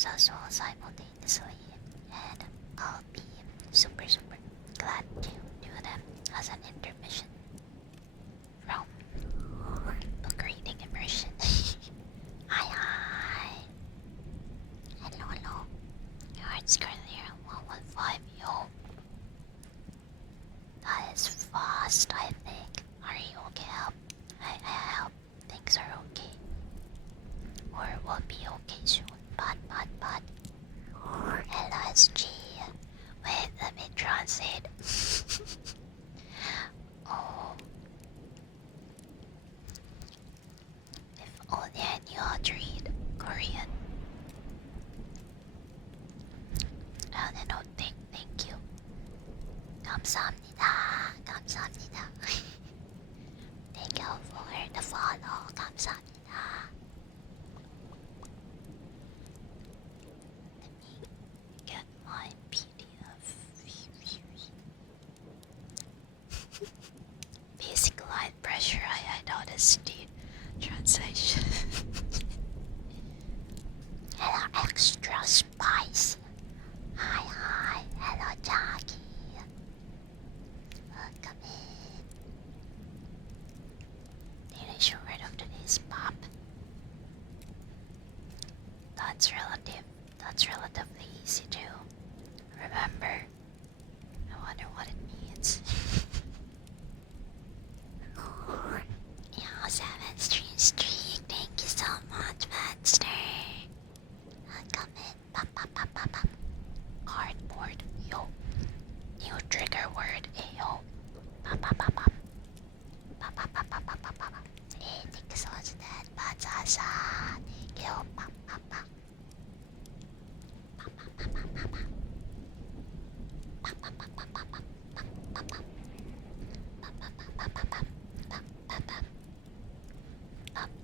videos as well simultaneously, and I'll be super glad to do them as an intermission from book reading immersion. Hi. Hello. Your heart's currently at 115, yo. That is fast, I think. Are you okay? I hope things are okay. Or will be okay soon. But. LSG. Wait, let me translate. Oh. If only I knew how to read Korean. No, thank you. 감사합니다. Thank you for the follow. 감사합니다. Let me get my PDF. Basic line pressure. I noticed the translation. Hello, extra spice. Hi. Hello, Jackie. Come in. Danish word of today's pop. That's relative. That's relatively easy to remember. I wonder what it means. Yeah, 7 streak. Thank you so much, Monster. Come in. Pop. Cardboard. Yo. New trigger word. Ayo. Pop. Hey, thank you so much, Dad. Batsasa. Thank you. Pop.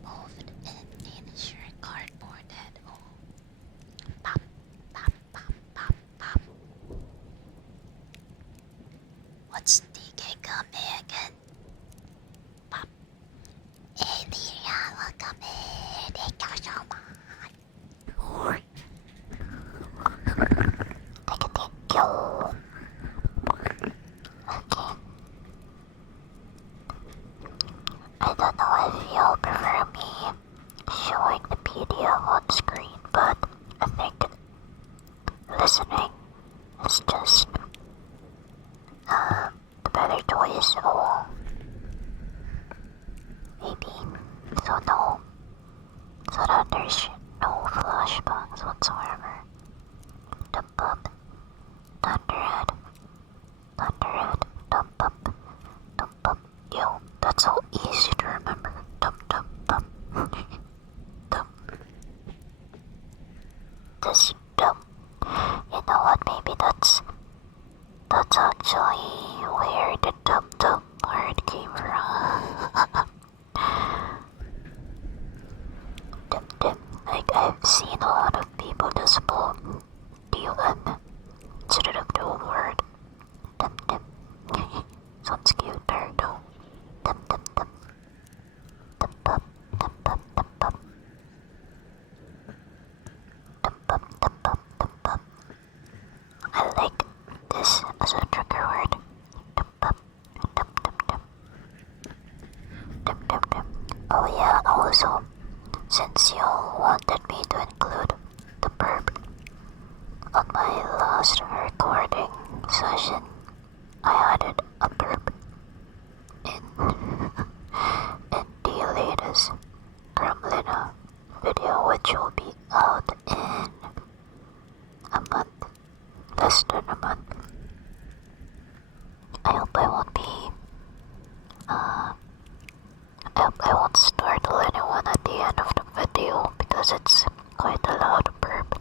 Moved in Danish cardboard head. Oh. Pop. What's DK coming again? Pop. Hey, Lyria, welcome in. Thank you so much. Thank you. Okay. I don't know if you'll prefer me showing the PDF on screen, but I think listening is just the better choice. Or maybe so that there's no flashbacks whatsoever. Dump up, Thunderhead, dump up. Yo, that's so easy to remember. Dump. This dump. You know what? Maybe that's actually where the dump word came from. Dum. Like I've seen a lot of people just spell D-U-M instead of the whole word. Dum. Sounds cuter though. Dum. Dump up. I like this as a trigger word. Dump. Oh yeah, also, since you wanted me to include the burp on my last recording session, I added a burp in the latest Gremlina video, which will be out in a month, less than a month. I hope I won't startle anyone at the end of the video because it's quite a loud burp.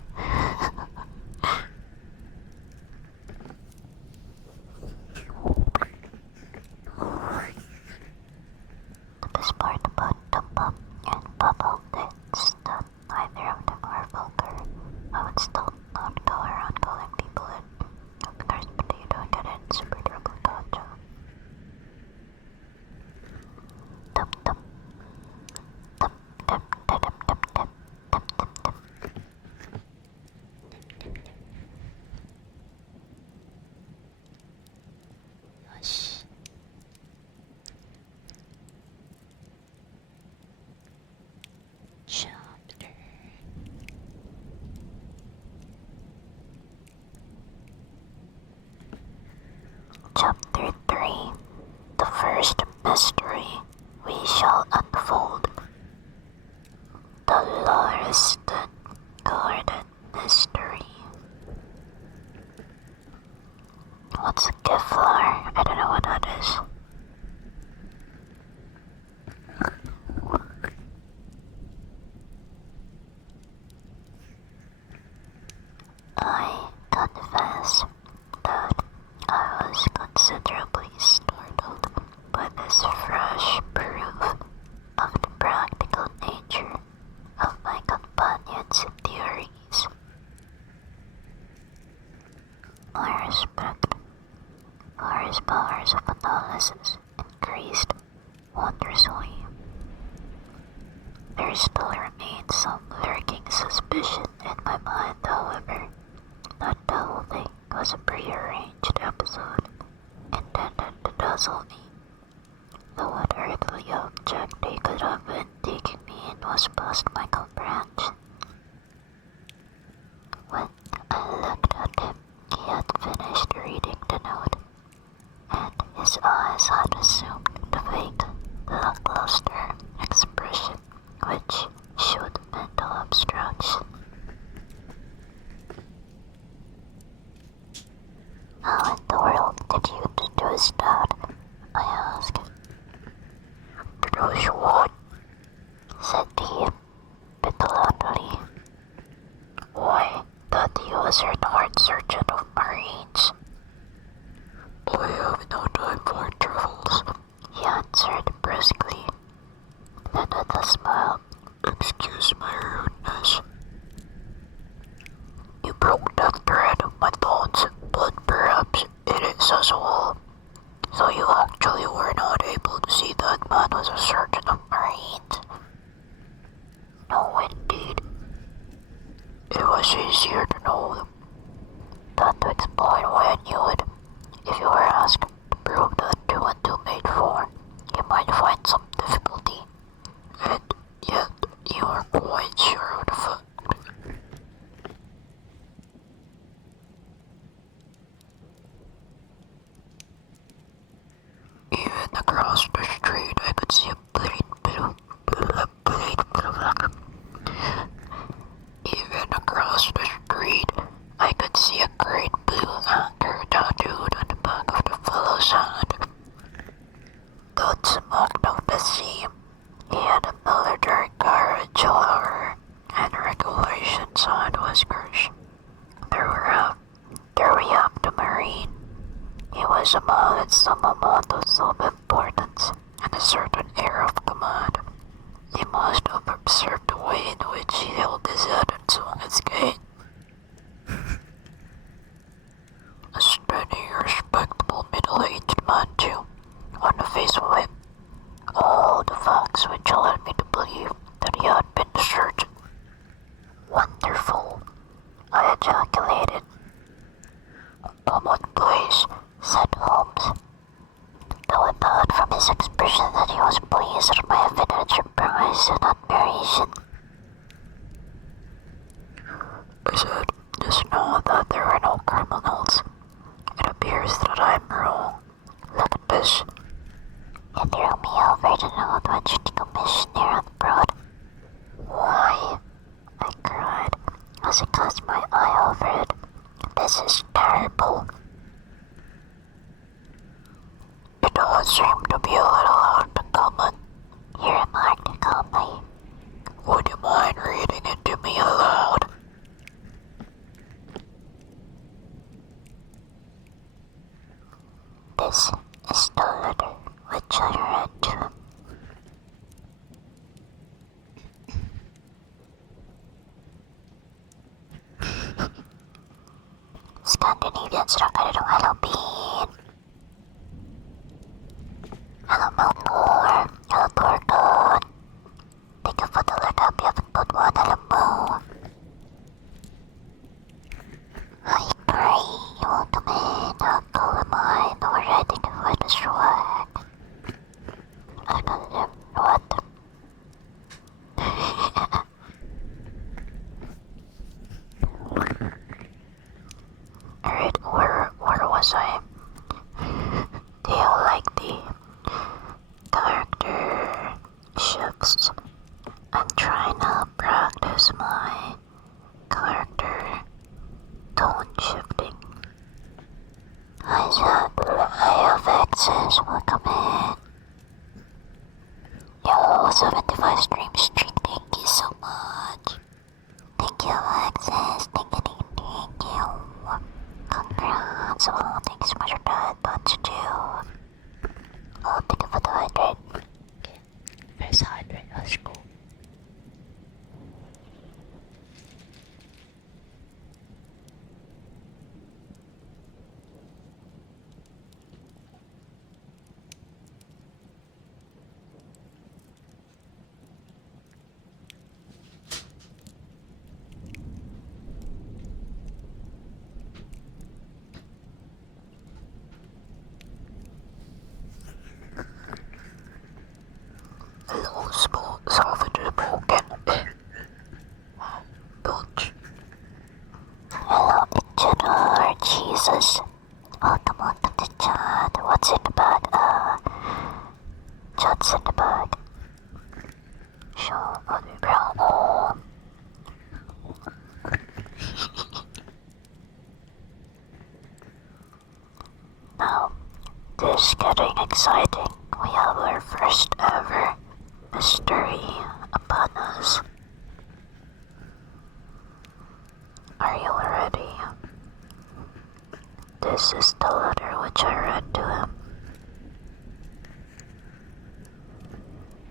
The best part about Dumpa and Bubble is that neither of them are vulgar. I would still not go around calling people in because you don't get in super trouble, gotcha. Dum. there still remains some lurking suspicion in my mind, however, that the whole thing was a prearranged episode intended to dazzle me. The what earthly object they could have been taking me in was past my comprehension. When I looked at him, he had finished reading the note, and his eyes had assumed the vague, lackluster expression which showed mental abstraction. How in the world did you deduce that? I asked. "Deduce what?" said he, petulantly. "Why, that he was an art surgeon of Marines." "I have no time for travels," he answered briskly. Then with a smile, "Excuse my rudeness. You broke the thread of my thoughts, but perhaps it is as well. So you actually were not able to see that man was a surgeon of Marines?" "No, indeed. It was easier to know than to explain why I knew it. If you were asked to prove that 2 and 2 made 4, you might find some difficulty. And yet you are quite sure of the fact." Even across the street I could see a Even across the street I could see a great blue anchor tattooed on the back of the fellow's hand. That's marked out the seam. He had a military carriage, however, and regulations on whiskers. There we have the Marine. He was a man with some amount of self-importance and a certain air of command. He must have observed the way in which he held his head and swung his gait. A steady, respectable, middle-aged man, too, on the face of him. All the facts which led me to believe that he had been the surgeon. "Wonderful," I ejaculated. "Commonplace," said Holmes, though I thought from his expression that he was pleased at my evident surprise and admiration. I said just now that there were no criminals. It appears that I am wrong. Look at this. He threw me over the note which the commissioner had brought. "Why," I cried, as I cast my eye over it, "this is terrible." "It does seem to be a little out of common," he remarked calmly. "Would you mind reading it to me aloud?" This is the letter which I read to him. Scandinavians rakarong halopin. Hello Malmore. Hello Torgon. Thank you for the letter. We haven't put one. Hello Mo. Hi Bray. Welcome in. How cool am I? No ready to fight the swag. I got it. What? Alright, where was I? Do you like the character shifts? I'm trying to practice my character tone shifting. Hi Zach, hi FXs, welcome in. Yo, 75 stream streak, thank you so much. Thank you Alexis, thank you. Congrats, oh, thanks so much for that, bunch too. Oh, thank you for the hydrate. Okay, there's hydrate, that's cool. Oh. Now, this is getting exciting. We have our first ever mystery upon us. Are you ready? This is the letter which I read to him.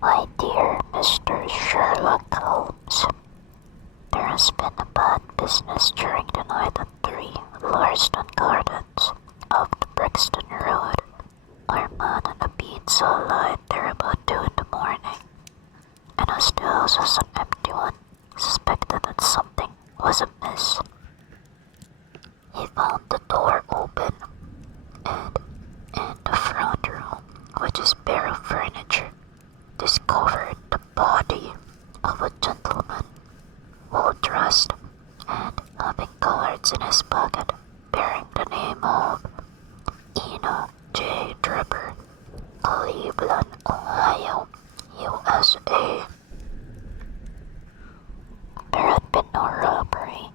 My dear Mr. Sherlock Holmes, there has been a bad business during the night at 3 Larston Gardens off the Brixton Road. Our man and the bean saw a light there about 2 in the morning, and as the house was an empty one, suspected that something was amiss. He found the door open, and in the front room, which is bare of furniture, discovered the body of a gentleman, well dressed and having cards in his pocket bearing the name of Eno J. Dripper, Cleveland, Ohio, USA. There had been no robbery,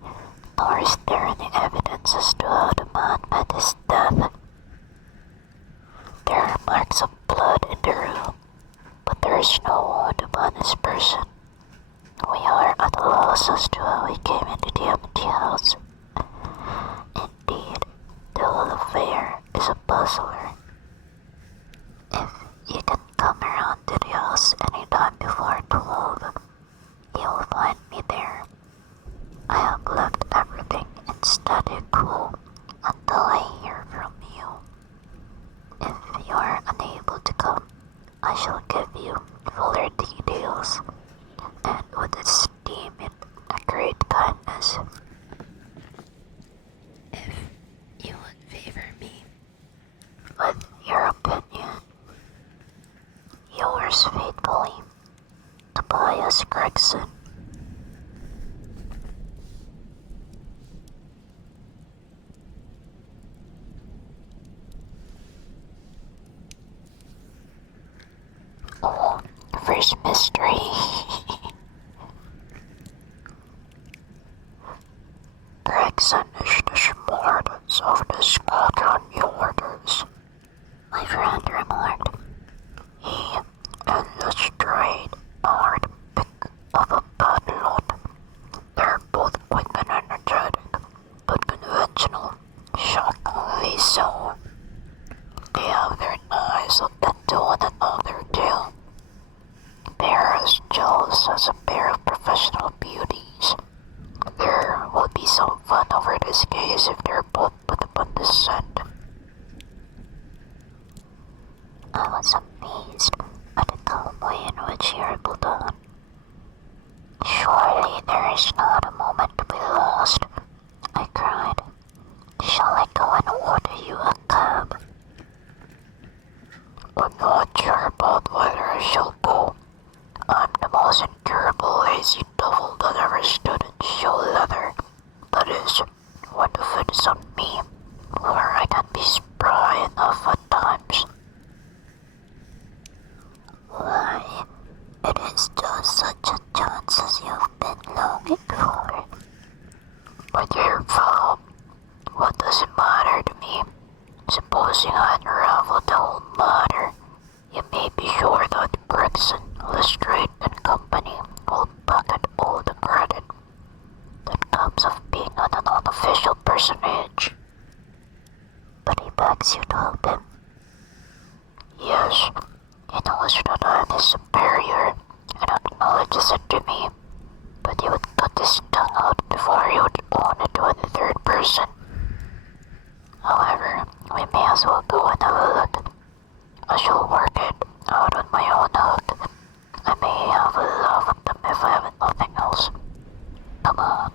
nor is there any evidence as to how the man met his death. There are marks of blood in the room, but there is no wound upon his person. We are at a loss as to how he came into the empty house. Indeed, the whole affair is a puzzler. If you can come around to the house any time before 12, you will find me there. I have left everything in statu quo until I hear from you. If you are unable to come, I shall give you fuller details, and would esteem it a great kindness if you would favor me with your opinion. Yours faithfully, Tobias Gregson. Oh, first mystery. Gregson is the smartest of the Scotland Yarders, my friend remarked. He and Lestrade are the pick of a bad lot. They're both quick and energetic, but conventional, shockingly so. They have their knives into one another too. They are as jealous as a pair of professional beauties. There will be some fun over this case if they're both put upon the scent. I was amazed at the calm way in which he rippled on. Surely there is not a moment to be lost, I cried. Shall I go and order you a cab? I'm not sure about whether I shall go. I'm the most incurable lazy devil that ever stood in show leather. That is, when the fit is on me, where I can be spry enough at times. Why, it is just such a chance as you've been longing for. My dear fellow, what does it matter to me? Supposing I unravel the whole matter, you may be sure that Gregson, Lestrade and Company will pocket all the credit that comes of being an unofficial personage. But he begs you to help him. Yes, he knows that I am his superior and acknowledges it to me, but he would cut his tongue out before he would own it to a third person. However, we may as well go and have a look. I shall work it out on my own hook. I may have a laugh at them if I have nothing else. Come on.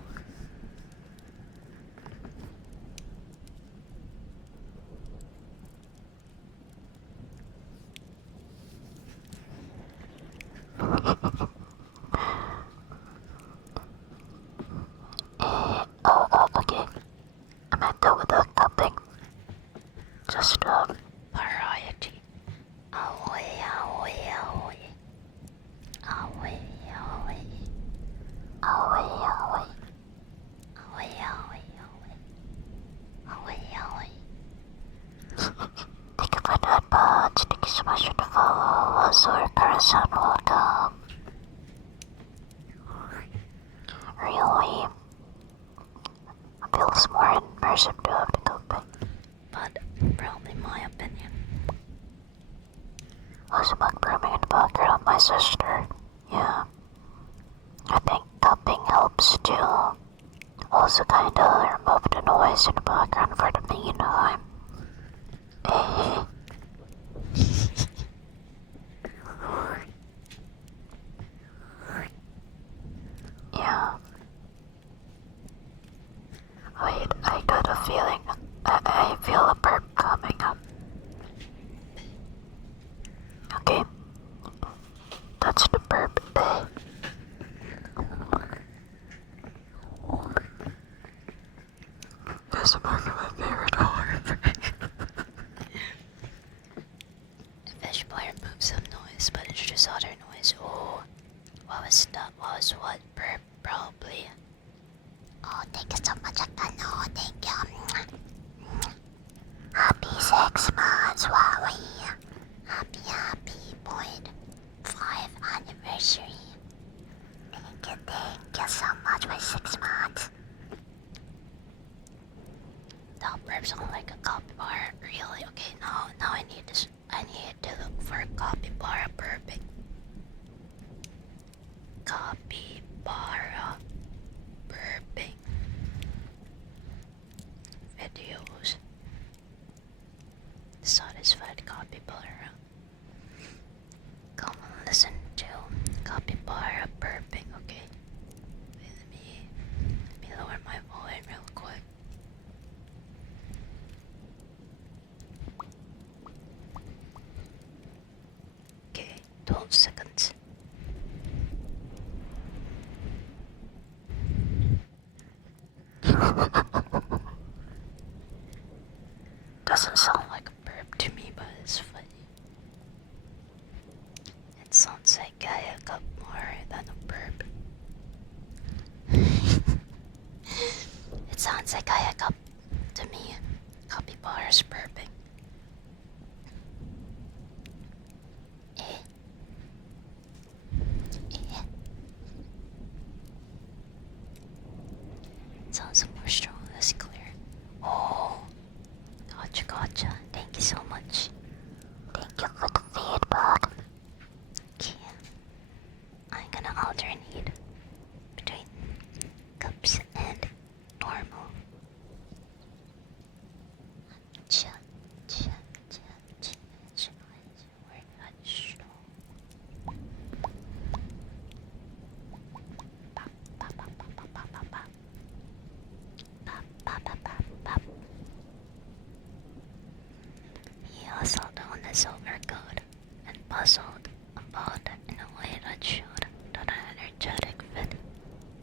Okay. I meant that without cupping. Just, variety. also kinda remove the noise in the background for the meantime. Yeah. Wait, I got a feeling. I feel a burp coming up. Okay. That's the burp. That's a mark of my favorite horror. Fish player moved some noise, but introduced other noise. Oh, what was that? What was what? Burp, probably. Oh, thank you so much, Akano. Thank you. Happy 6 months, Wally. Happy 0.5 anniversary. Thank you so much for 6 months. The burp sound like a capybara. Really? Okay, now I need this. I need to look for a capybara burping. Capybara burping videos. Satisfied capybara. Come on, listen to capybara burping. Okay. Wait, let me lower my volume real quick. Okay, 12 seconds. Doesn't sound like a burp to me, but it's funny. It sounds like I hiccup more than a burp. It sounds like I hiccup to me. Capybara's burping. It sounds more strong, that's clear. Oh, gotcha. Thank you so much. Thank you for the feedback. Okay, I'm gonna alternate between cups and normal. He also owned a silver code and puzzled about it in a way that showed that an energetic fit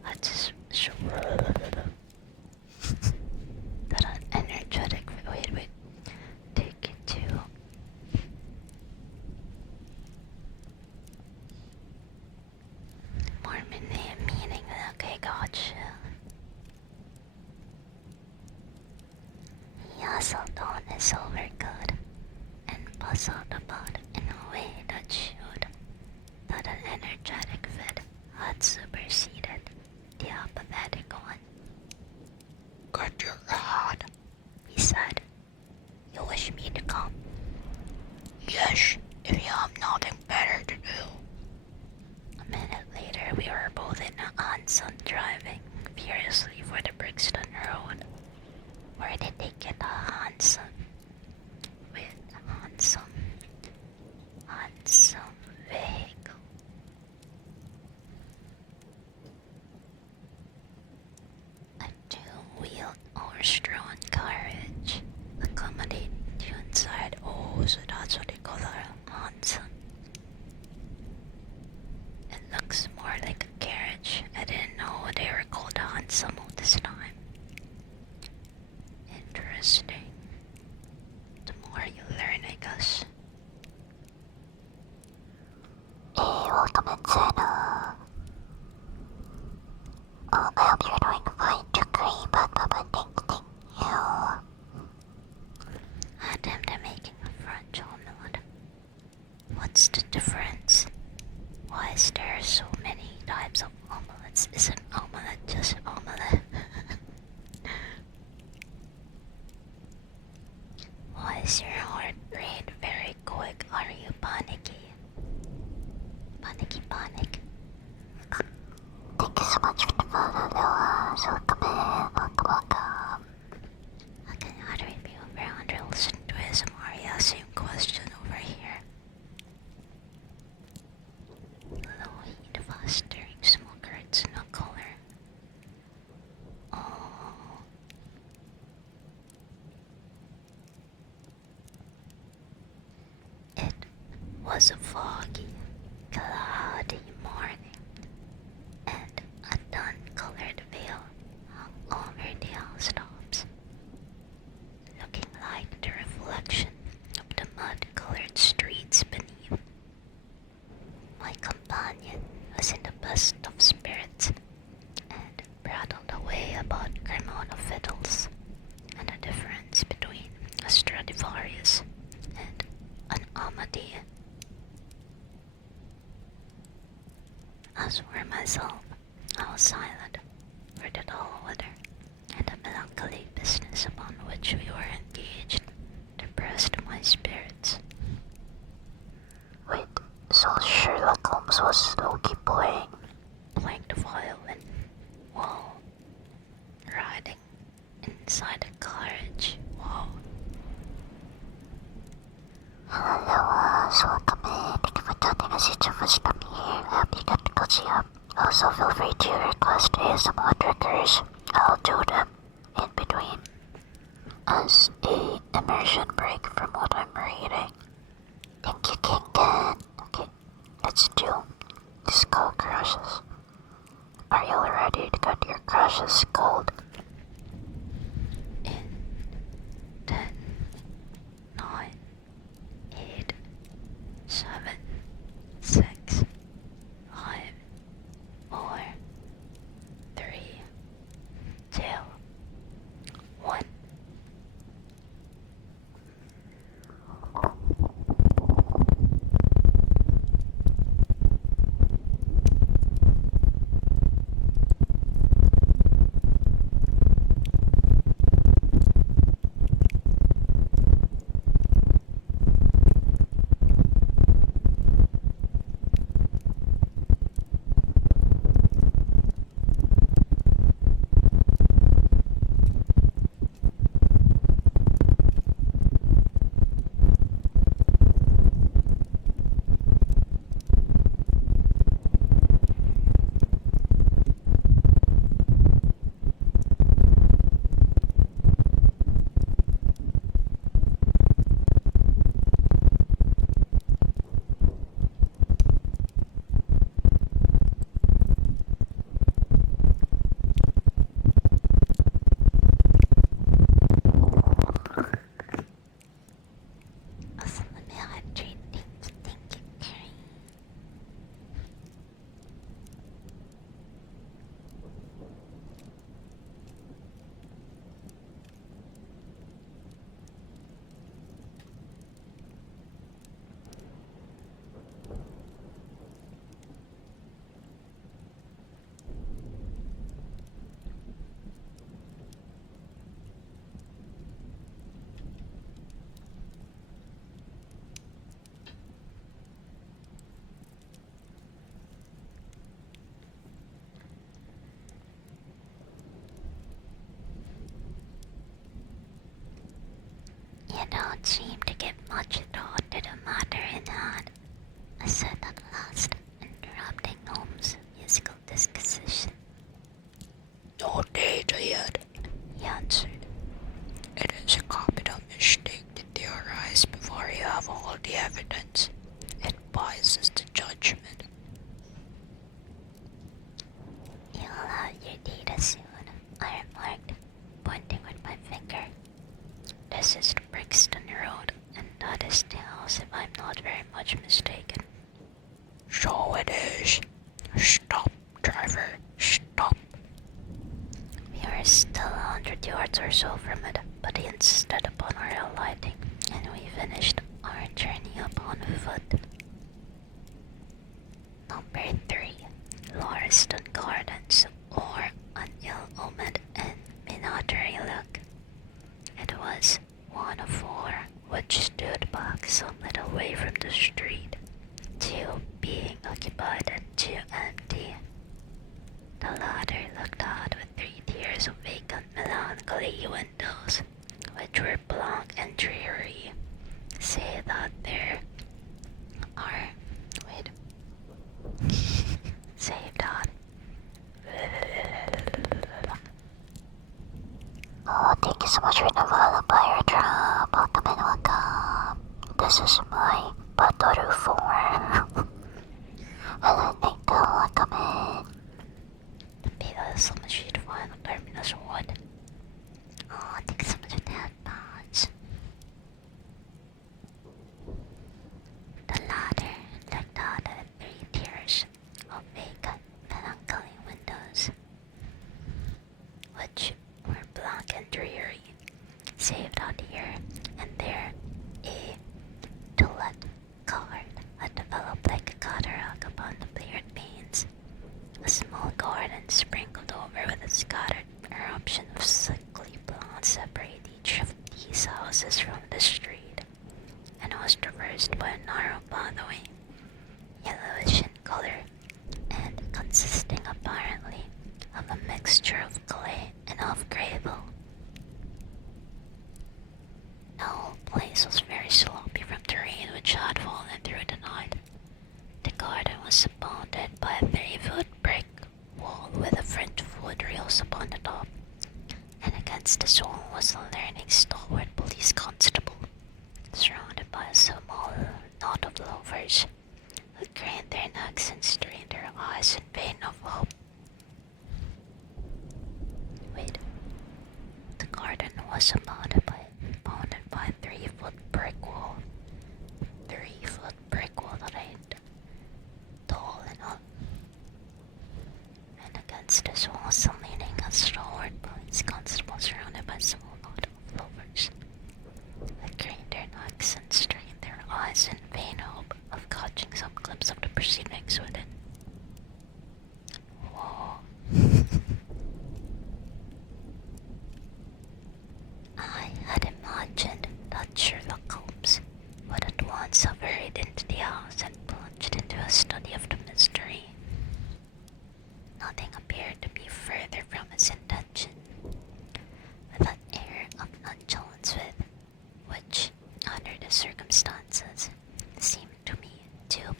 had that an energetic fit. Wait. Take it to more meaning. Okay, gotcha. He also owned a silver code and puzzled about it in a way that showed that an energetic fit had superseded the apathetic one. Good to God, he said. You wish me to come? Yes, if you have nothing better to do. A minute later, we were both in Anson driving furiously for the Brixton Road. Where did they get a handsome vehicle? A two-wheeled horse-drawn carriage accommodated you inside. Oh, so that's what they call a handsome. It looks more like a carriage. I didn't know they were called handsome all this time. Interesting. The more you learn, I guess. Hey, welcome inside. I hope you're doing fine, Jukri, but thank you. Attempt at making a French omelette. What's the difference? Why is there so many types of omelettes? Isn't omelette just omelette? Why is your heart rate very quick? Are you panicky? Panic. Thank you so much for the follow, Loa. So welcome was in the best of spirits and prattled away about Cremona fiddles and the difference between a Stradivarius and an Amadi. As for myself, I was silent, for the dull weather and the melancholy business upon which we were engaged depressed my spirits. Wait, so Sherlock Holmes was Loki playing the violin while riding inside a carriage. Wow. Hello, welcome in. Thank you for joining us. Each of us from here. I hope you get to cozy up. Also, feel free to request ASMR triggers. I'll do them in between as a immersion break from what I'm reading. Thank you, King Ken. Okay, let's do skull crushes. Are you all ready to get your crushes cold? In 10, 9, 8, 7, 6, 5, 4, 3, 2, 1. You don't seem to give much thought to the matter in hand, I said at last, interrupting Holmes' musical disquisition. No data yet, he answered. It is a capital mistake to theorize before you have all the evidence. It biases the judgment. You'll have your data soon, I remarked, pointing with my finger. This is the Brixton Road, and that is the house if I'm not very much mistaken. So it is. Stop, driver, stop. We were still 100 yards or so from it, but he insisted upon our alighting, and we finished our journey upon foot. Number 3, Lauriston Gardens, or an ill-omened and minatory look. It was one of 4, which stood back some little way from the street, 2 being occupied and 2 empty. The latter looked out with 3 tiers of vacant melancholy windows, which were blank and dreary. Say that there are... wait. Say that. Oh, thank you so much for the follow, Pirate Drop. Welcome and welcome. This is my Batoru form. Hello, Nico. Welcome in. The pila is so much to find on Terminus 1. Oh, thank you so much for that, Pods. The ladder looked out at 3 tiers of vacant and sprinkled over with a scattered eruption of sickly plants separate each of these houses from the street, and was traversed by a narrow pathway, yellowish in color, and consisting apparently of a mixture of clay and of gravel. The whole place was very sloppy from the rain which had fallen through the night. The garden was surrounded by a 3-foot brick wall with a French wood rails upon the top, and against this wall was a learning stalwart police constable, surrounded by a small knot of loafers, who craned their necks and strained their eyes in vain of hope. Wait, the garden was surrounded by a 3-foot brick wall. 3-foot brick wall that ain't tall enough. And against this wall was leaning a stalwart police constable surrounded by a small knot of loafers, who craned their necks and strained their eyes in vain hope of catching some glimpse of the proceedings within. Whoa. I had imagined that Sherlock Holmes would at once have hurried into the house and plunged into a study of the mystery. Nothing appeared to be further from his intention. With that air of nonchalance which, under the circumstances, seemed to me to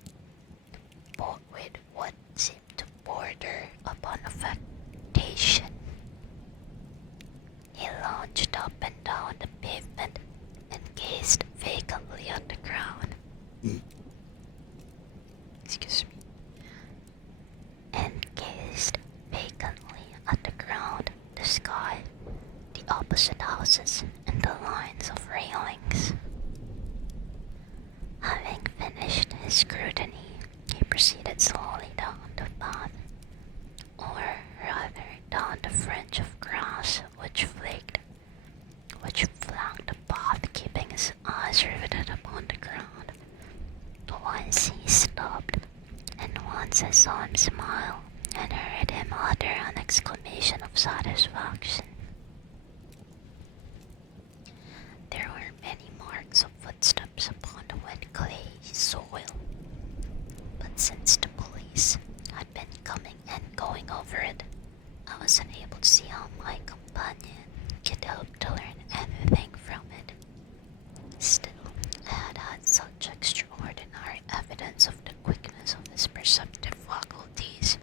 border upon affectation, he lounged up and down the pavement and gazed vacantly at the ground. Excuse me. And gazed vacantly at the ground, the sky, the opposite houses, and the lines of railings. Having finished his scrutiny, he proceeded slowly down the path, or rather down the fringe of grass which flanked the path, keeping his eyes riveted upon the ground. Twice he stopped, and once I saw him smile and heard him utter an exclamation of satisfaction. There were many marks of footsteps upon the wet clay soil, but since the police had been coming and going over it, I was unable to see how my companion could hope to learn anything from it. Still, I had had such extraordinary evidence of the quickness of his perceptive faculties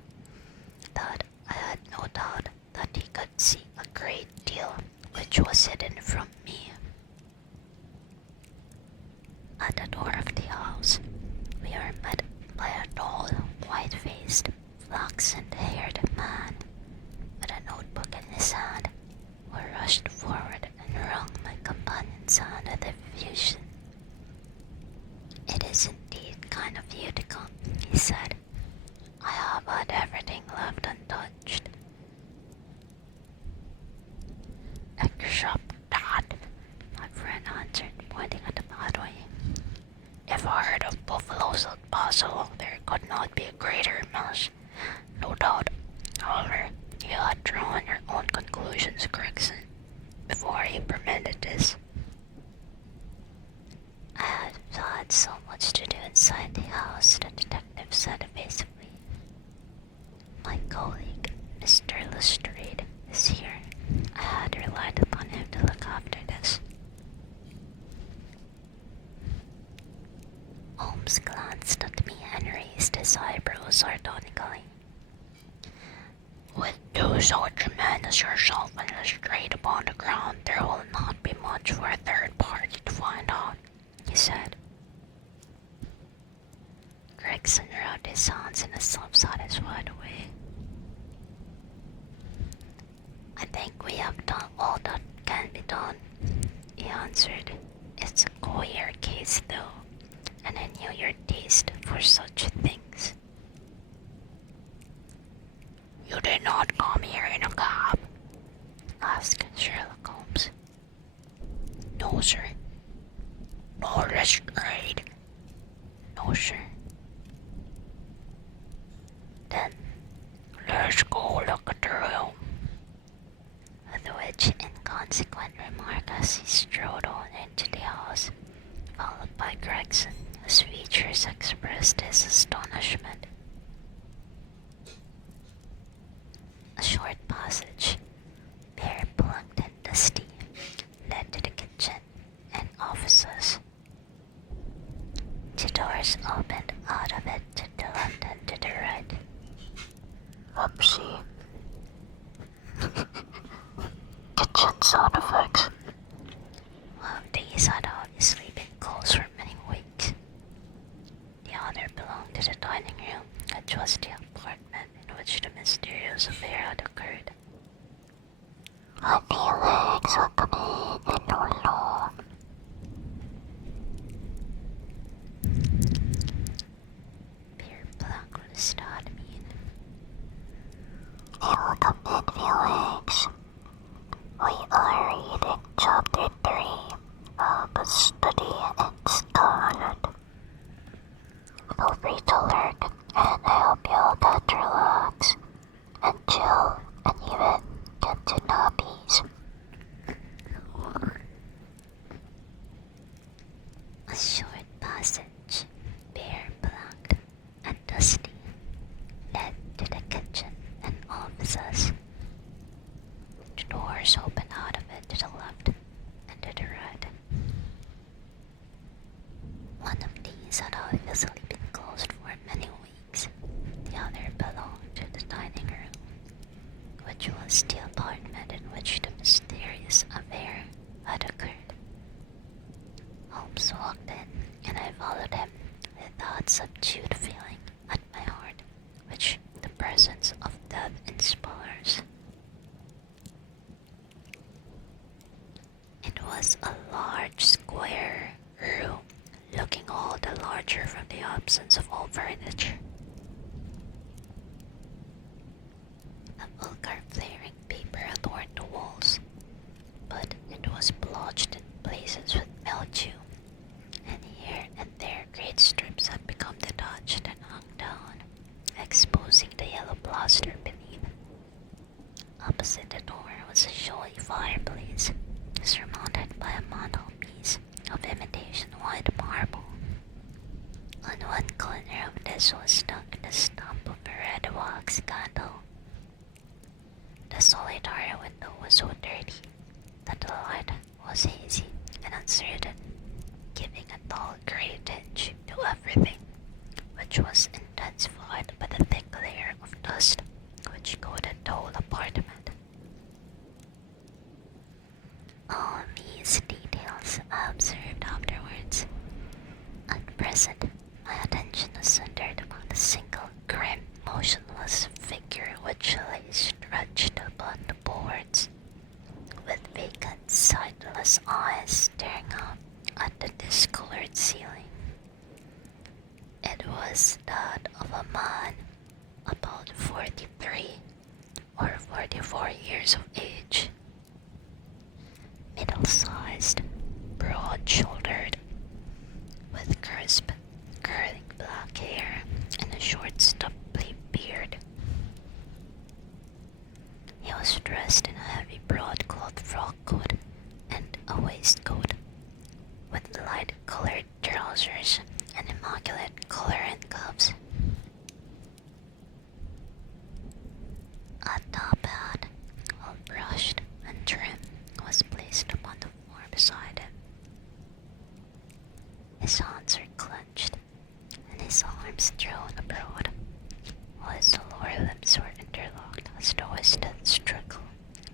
that I had no doubt that he could see a great deal which was hidden from me. At the door of the house, we were met by a tall, white-faced, flaxen-haired man with a notebook in his hand, who rushed forward and wrung my companion's hand with effusion. "It is indeed kind of you to come," he said. "I have had everything left untouched." "Except that," my friend answered, pointing at the pathway. "If a herd of buffaloes had passed along there, could not be a greater mess, no doubt. However, you had drawn your own conclusions, Gregson, before you permitted this." "I had had so much to do inside the house," the detective said evasively. "My colleague, Mr. Lestrade, is here. I had relied upon him to look after this." Holmes glanced at me and raised his eyebrows sardonically. "With two such men as yourself and Lestrade upon the ground, there will not be much for a third party to find out," he said. Gregson rubbed his hands in a self-satisfied way. "I think we have done all that can be done," he answered. "It's a queer case, though, and I knew your taste for such things." "You did not come here in a cab?" asked Sherlock Holmes. "No, sir." "Nor Lestrade?" "No, sir." "Then Let's go look at the room. With which inconsequent remark as he strode on into the house, followed by Gregson, whose features expressed his astonishment. A short passage, bare, plucked and dusty, led to the kitchen and offices. Two doors opened out of it to the left and to the right. Oopsie. Kitchen sound effects. One of these had obviously been closed for many weeks. The other belonged to the dining room, which was the apartment in which the mysterious affair had occurred. I feel like something in your law. Pierre Blanc would start mean. Welcome in, Felix. We are reading chapter 3 of a study in Scarlet. Feel free to lurk, and I hope you'll get relax and chill and even get to nappies. A short passage, bare, black, and dusty, led to the kitchen and offices. The doors opened out of it to the left and to the right. One of these had obviously been closed for many weeks. The other belonged to the dining room, which was the apartment in which the mysterious affair had occurred. Holmes walked in, and I followed him with that subdued feeling at my heart which the presence of death inspires. It was a large square room, looking all the larger from the absence of all furniture. A vulgar flaring paper adorned the walls, but it was blotched in places with mildew, and here and there great strips had become detached and hung down, exposing the yellow plaster beneath. Opposite the door was a showy fireplace, surmounted by a mantelpiece of imitation white marble. On one corner of this was stuck the stump of a red wax candle. The solitary window was so dirty that the light was hazy and uncertain, giving a dull grey tinge to everything, which was intensified by the thick layer of dust which coated the whole apartment. All these details I observed afterwards. At present, my attention was centered upon the single, grim, motionless figure which lay stretched upon the boards, with vacant, sightless eyes staring up at the discolored ceiling. It was that of a man about 43 or 44 years of age, middle-sized, broad-shouldered, with crisp, curling black hair and a short, stubbly beard. He was dressed in a heavy broadcloth frock coat and a waistcoat, with light-colored trousers and immaculate collar and cuffs. A top hat, all brushed and trimmed, was placed upon the floor beside him. His hands were clenched, and his arms thrown abroad, while his lower limbs were interlocked as though his death struggle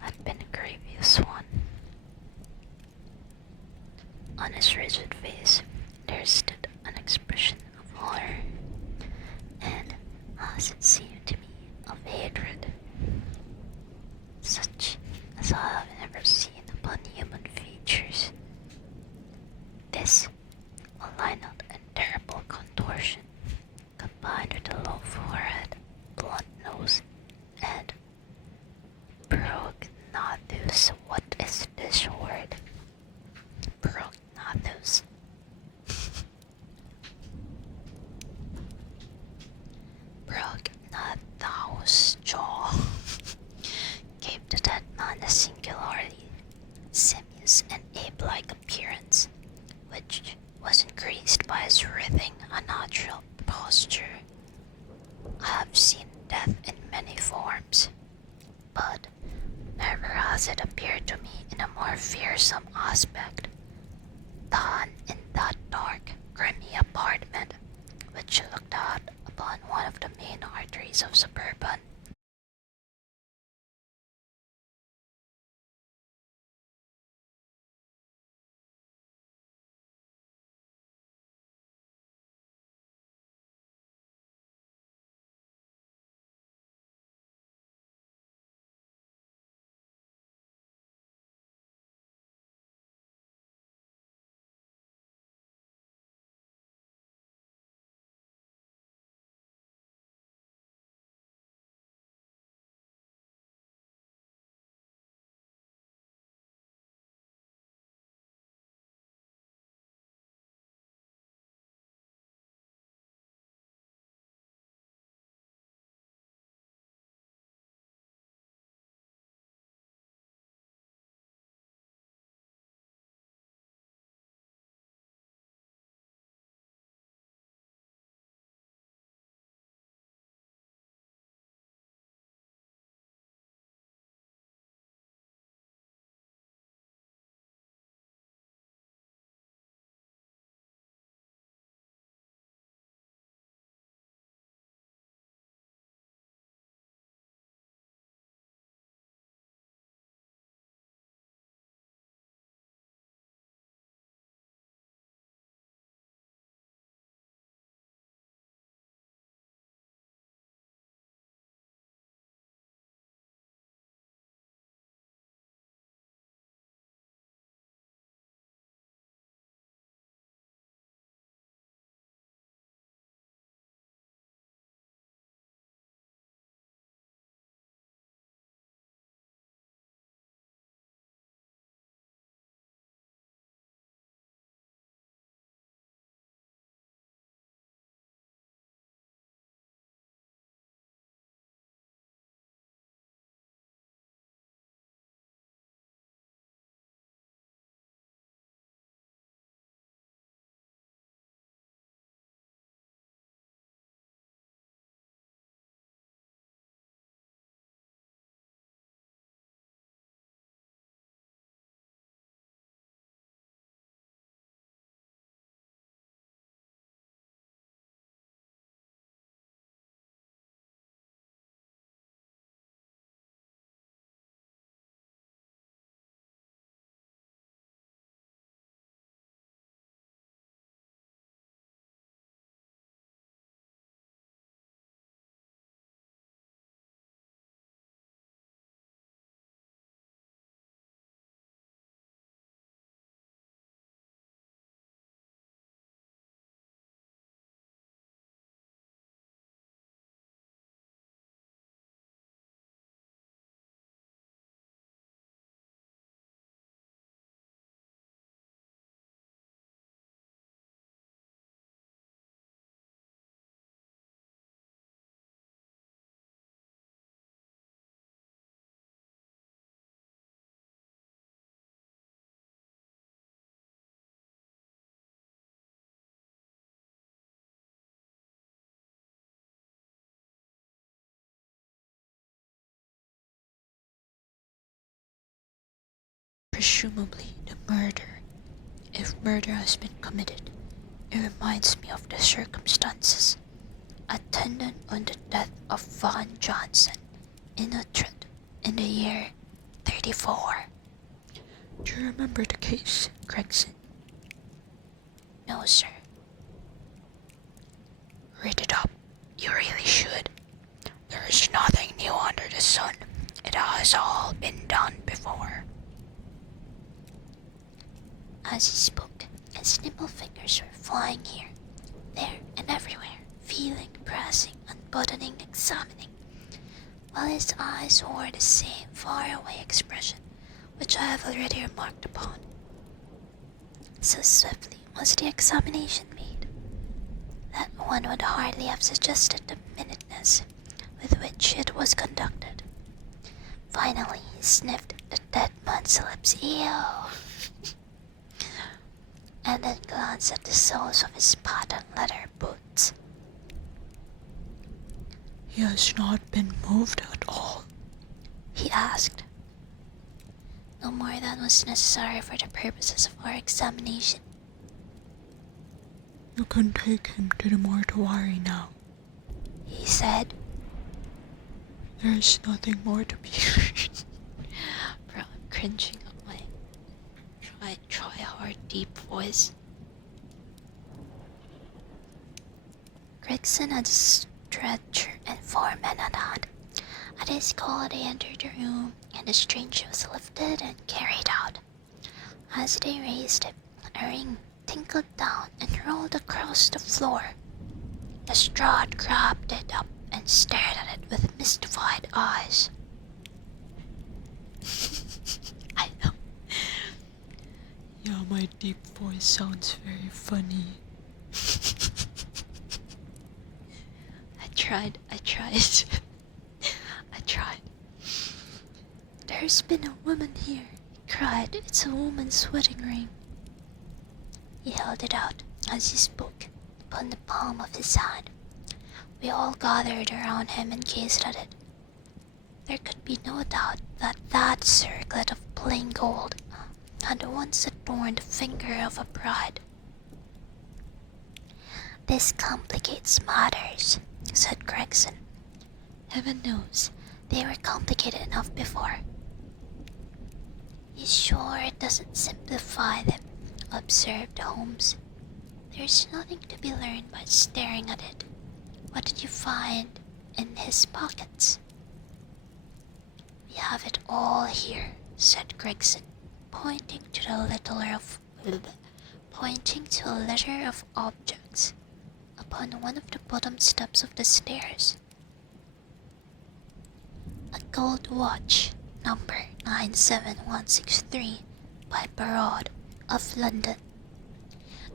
had been a grievous one. On his rigid face there stood an expression of horror, and, as it seemed to me, of hatred, such as I have never seen upon human features. This, aligned and terrible contortion, combined with a low forehead, blunt nose, and prognathus. What is this word? Prognathus. Prognathous jaw forms, but never has it appeared to me in a more fearsome aspect than in that dark, grimy apartment which looked out upon one of the main arteries of suburban. Presumably the murder. If murder has been committed, it reminds me of the circumstances attendant on the death of Von Johnson in Utrecht in the year 34. Do you remember the case, Gregson? No, sir. Read it up. You really should. There's nothing new under the sun. It has all been done before. As he spoke, his nimble fingers were flying here, there, and everywhere, feeling, pressing, unbuttoning, examining, while his eyes wore the same faraway expression which I have already remarked upon. So swiftly was the examination made, that one would hardly have suggested the minuteness with which it was conducted. Finally, he sniffed the dead man's lips, ew, and then glanced at the soles of his patent leather boots. He has not been moved at all. was necessary for the purposes of our examination. You can take him to the mortuary now. He said. There's nothing more to be Bro, I'm cringing at my try hard deep voice. Gregson had a stretcher and 4 men at hand. At his call, they entered the room, and the stranger was lifted and carried out. As they raised him, a ring tinkled down and rolled across the floor. Lestrade grabbed it up and stared at it with mystified eyes. I know. Yeah, my deep voice sounds very funny. I tried. There's been a woman here, he cried. It's a woman's wedding ring. He held it out as he spoke upon the palm of his hand. We all gathered around him and gazed at it. There could be no doubt that that circlet of plain gold had once adorned the finger of a bride. This complicates matters, said Gregson. Heaven knows they were complicated enough before. You sure it doesn't simplify them, observed Holmes. There's nothing to be learned by staring at it. What did you find in his pockets? We have it all here, said Gregson, pointing to a litter of objects upon one of the bottom steps of the stairs. A gold watch, number 97163, by Barod of London.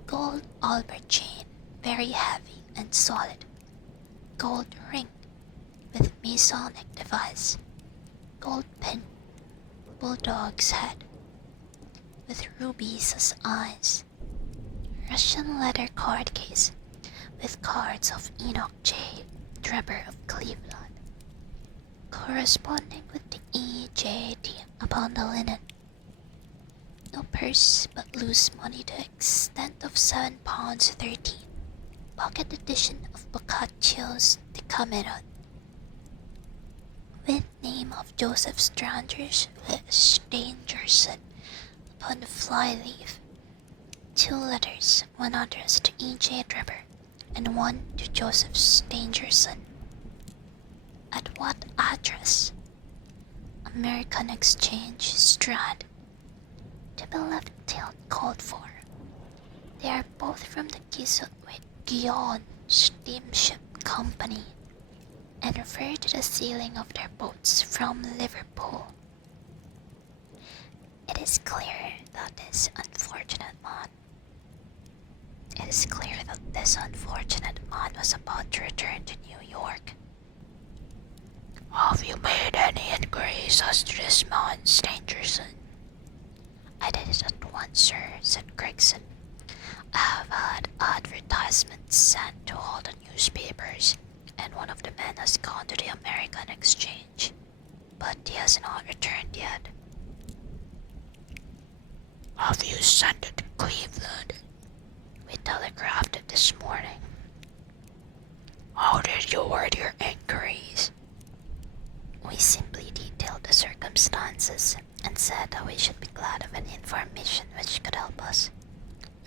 Gold Albert chain, very heavy and solid. Gold ring with Masonic device. Gold pin, bulldog's head, with rubies as eyes. Russian leather card case with cards of Enoch J. Drebber of Cleveland, corresponding with the EJD upon the linen. No purse, but loose money to extent of £7.13. Pocket edition of Boccaccio's Decameron, with name of Joseph Stangerson upon the flyleaf. 2 letters, one addressed to E.J. Drebber and one to Joseph Stangerson. At what address? American Exchange, Strand. To be left till called for. They are both from the Guion Steamship Company and refer to the sailing of their boats from Liverpool. It is clear that this unfortunate man was about to return to New York. Have you made any inquiries as to this man, Stangerson? I did it at once, sir, said Gregson. I have had advertisements sent to all the newspapers, and one of the men has gone to the American Exchange, but he has not returned yet. Have you sent it to Cleveland? We telegraphed it this morning. How did you word your inquiries? We simply detailed the circumstances and said that we should be glad of any information which could help us.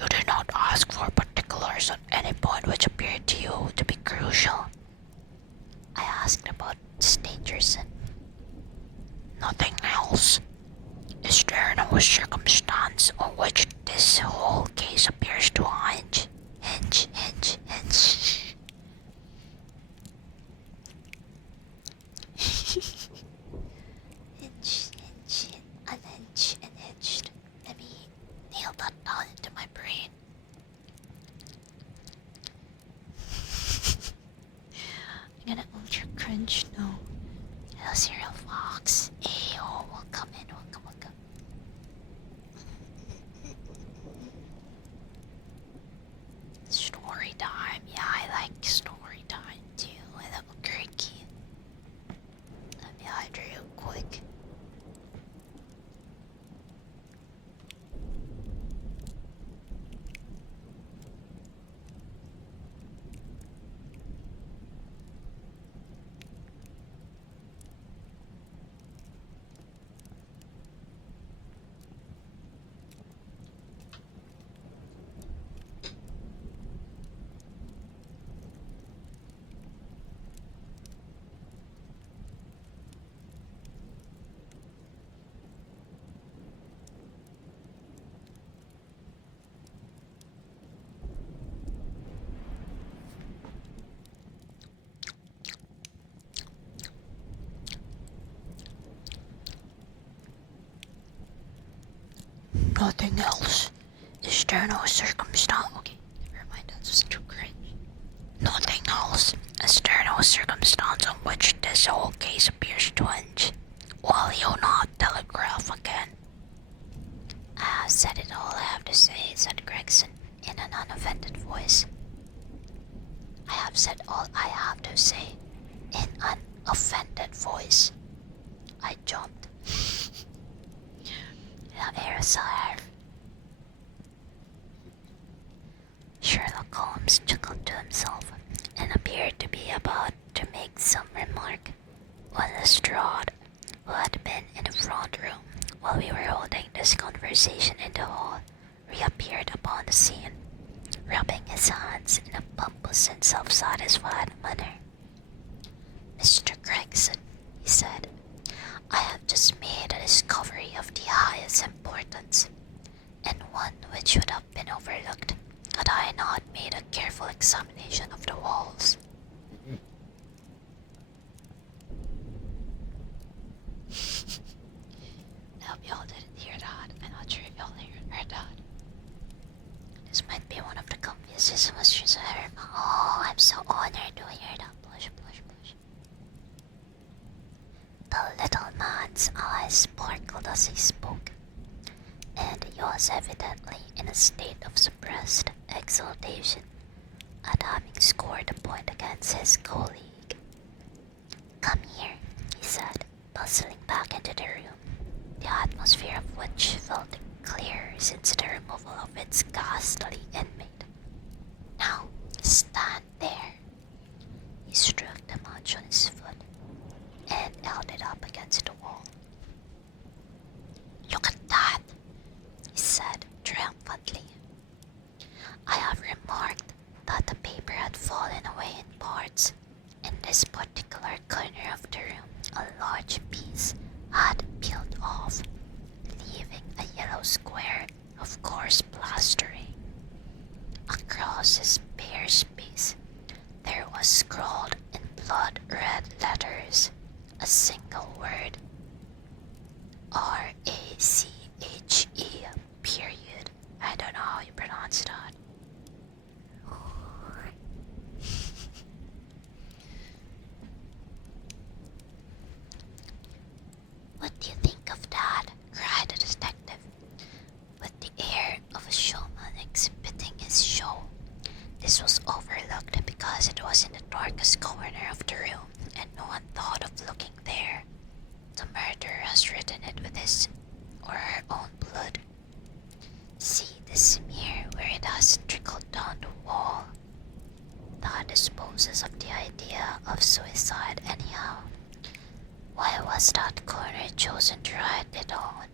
You did not ask for particulars on any point which appeared to you to be crucial. I asked about Stangerson. Nothing else? Is there no circumstance on which this whole case appears to hinge? Hinge. Unhinged. Let me nail that down into my brain. I'm gonna ultra crunch now. Hello, Serial Fox. Hey, oh, welcome in, welcome. Story time. Yeah, I like story time too. I love a cricky. Let me hide real quick. Nothing else. Is there no circumstance? Okay, never mind, that was too cringe. Nothing else. Is there no circumstance on which this whole case appears to hinge? Will you not telegraph again? I have said it all I have to say, said Gregson in an unoffended voice. I have said all I have to say in an offended voice. I jumped. Sherlock Holmes chuckled to himself and appeared to be about to make some remark when Lestrade, who had been in the front room while we were holding this conversation in the hall, reappeared upon the scene, rubbing his hands in a pompous and self-satisfied manner. Mr. Gregson, he said, I have just made a discovery of the highest importance, and one which would have been overlooked had I not made a careful examination of the walls. I hope y'all didn't hear that. I'm not sure if y'all heard that. This might be one of the comfiest questions I heard. Oh, I'm so honored to hear that. Blush, blush, blush. The little man's eyes sparkled as he spoke, and he was evidently in a state of suppressed exultation at having scored a point against his colleague. Come here, he said, bustling back into the room, the atmosphere of which felt clear since the removal of its ghastly inmate. Now, stand there. He struck the match on his foot and held it up against the wall. Look at that, he said triumphantly. I have remarked that the paper had fallen away in parts. In this particular corner of the room, a large piece had peeled off, leaving a yellow square of coarse plastering. Across his bare space, there was scrawled in blood-red letters a single word: R-A-C-H-E, period. I don't know how you pronounce that. What do you think of that? Cried the detective, with the air of a showman exhibiting his show. This was overlooked because it was in the darkest corner of the room, and no one thought of looking there. The murderer has written it with his or her own blood. See the smear where it has trickled down the wall. That disposes of the idea of suicide anyhow. Why was that corner chosen to write it on?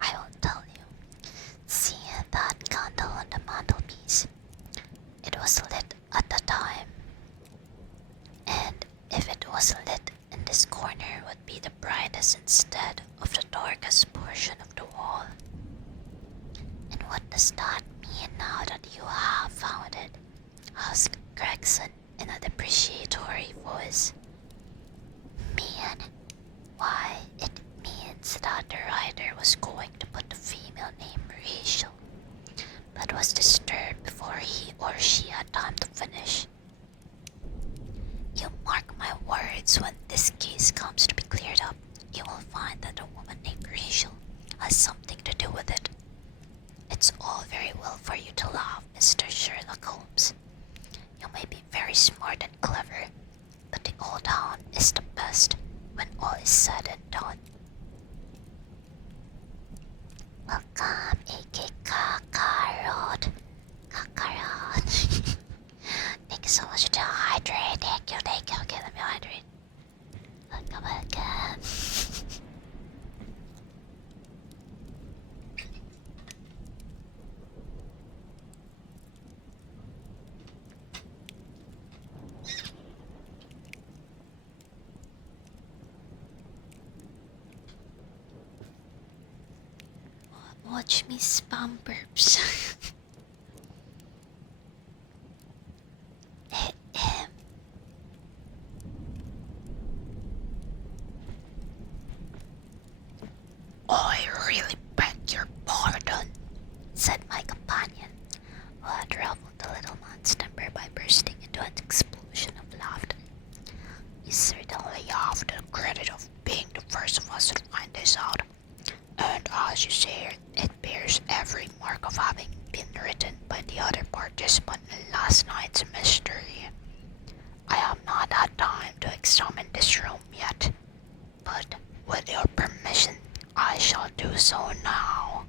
I will tell you. See that candle on the mantelpiece? It was lit at the time, and if it was lit in this corner would be the brightest instead of the darkest portion of the wall. And what does that mean now that you have found it? Asked Gregson in a depreciatory voice. Mean? Why, it means that the writer was going to put the female name Rachel, but was disturbed before he or she had time to finish. You mark my words, when this case comes to be cleared up, you will find that a woman named Rachel has something to do with it. It's all very well for you to laugh, Mr. Sherlock Holmes. You may be very smart and clever, but the old hound is the best when all is said and done. Welcome, A.K. Kakarot. Kakarot. Thank you so much to hydrate. Thank you. Okay, let me hydrate. Welcome. Watch me spam burps. I really beg into an explosion of laughter. You certainly have the credit of being the first of us to find this out. And as you say, it bears every mark of having been written by the other participant in last night's mystery. I have not had time to examine this room yet, but with your permission, I shall do so now.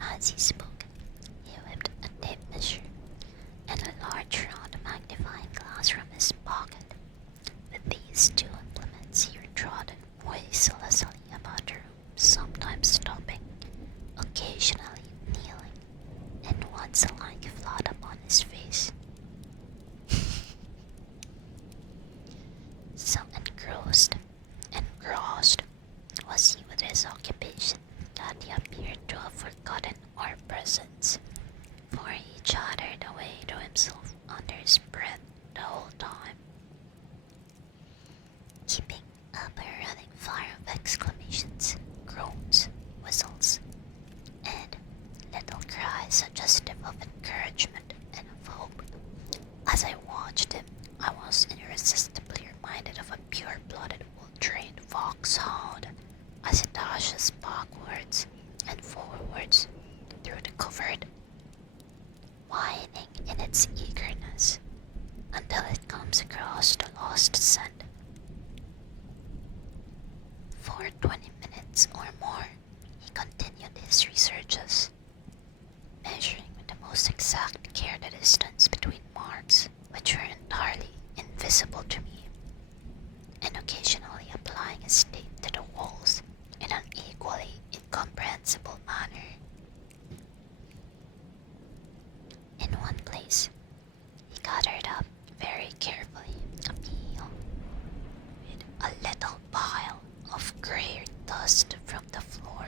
As he spoke, he whipped a tape measure and a large round magnifying glass from his pocket. With these two implements, he trotted noiselessly about the room, sometimes stopping, occasionally kneeling, and once lying flat upon his face. So engrossed was he with his occupation that he appeared to have forgotten our presence, for he chattered away to himself under his breath the whole time, keeping up a running fire of exclamations, groans, whistles, and little cries suggestive of encouragement and of hope. As I watched him, I was irresistibly reminded of a pure-blooded, well-trained foxhound as it dashes backwards and forwards through the covert, whining in its eagerness until it comes across the lost scent. For 20 minutes or more, he continued his researches, measuring with the most exact care the distance between marks which were entirely invisible to me, and occasionally applying his tape to the walls in an equally incomprehensible manner. In one place, he gathered up very carefully a peel with a little pile of grey dust from the floor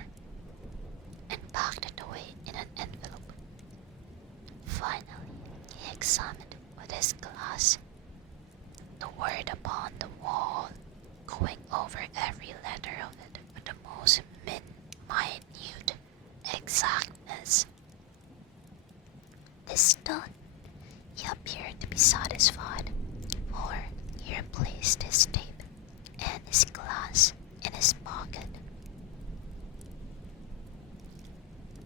and packed it away in an envelope. Finally, he examined with his glass the word upon the wall, going over every letter of it with the most minute exactness. This done, he appeared to be satisfied, for he replaced his tape and his glass in his pocket.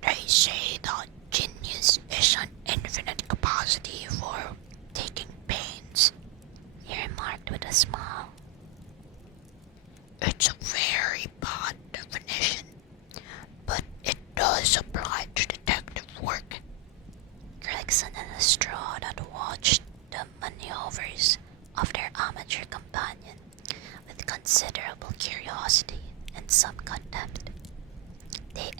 They say that genius is an infinite capacity for taking pains, He remarked with a smile. It's a very bad definition, but it does apply to detective work. Gregson and Lestrade had watched the maneuvers of their amateur companion with considerable curiosity and some contempt. They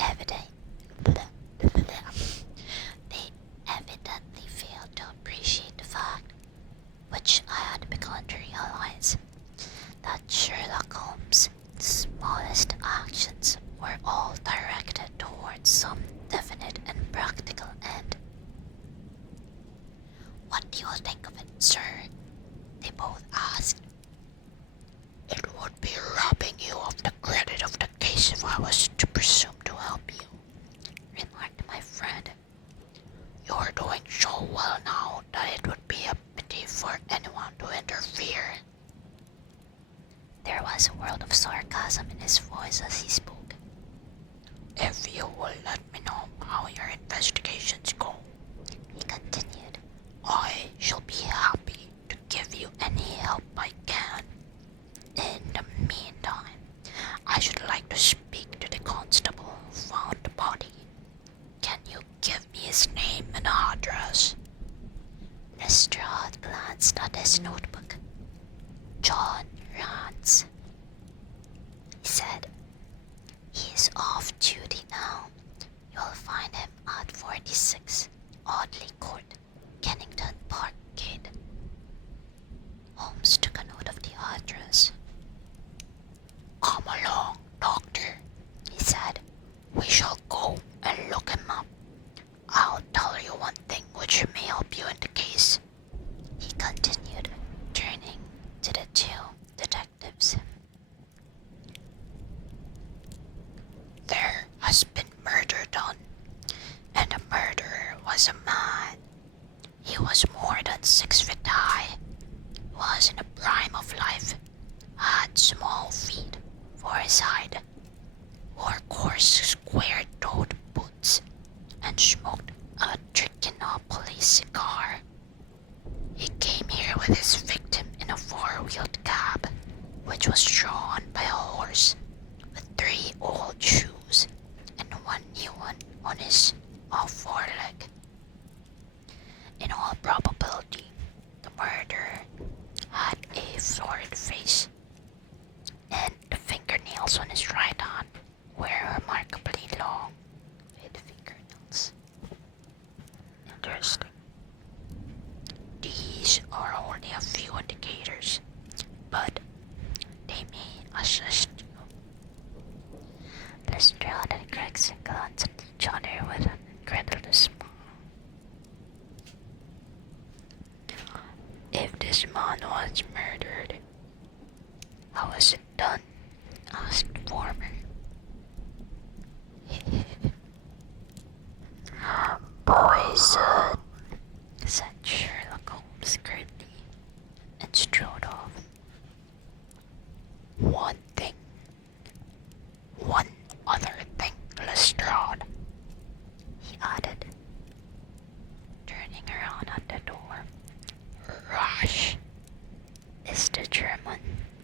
evidently failed to appreciate the fact, which I had begun to realize, that Sherlock Holmes' smallest actions were all directed towards some definite and practical end. What do you think of it, sir? They both asked. It would be robbing you of the credit of the case if I was to presume to help you, remarked my friend. You're doing so well now that it would be a pity for anyone to interfere. There was a world of sarcasm in his voice as he spoke. If you will let me know how your investigations go, He continued. I shall be happy to give you any help I can. In the meantime, I should like to speak to the constable who found the body. Can you give me his name and address? Lestrade glanced at his notebook. John Rance, he said. He is off duty now. You'll find him at 46 Audley Court, Kennington Park Gate. Holmes took a note of the address. Come along, doctor, He said. we shall go and look him up. I'll tell you one thing which may help you in the case. He continued, turning to the two detectives. There has been murder done, and the murderer was a man. He was more than which was drawn by a horse with 3 old shoes and 1 new one on his foreleg. In all probability, the murderer had a florid face, and the fingernails on his right hand were remarkably long with fingernails. Interesting. These are only a few indicators, but they may assist you. Lestrade and Gregson glanced at each other with an incredulous smile. If this man was murdered, how was it done? Asked Former. Poison. Said Sherlock Holmes curtly, and strode off. One other thing, Lestrade, He added, turning around at the door. Rush. Is the German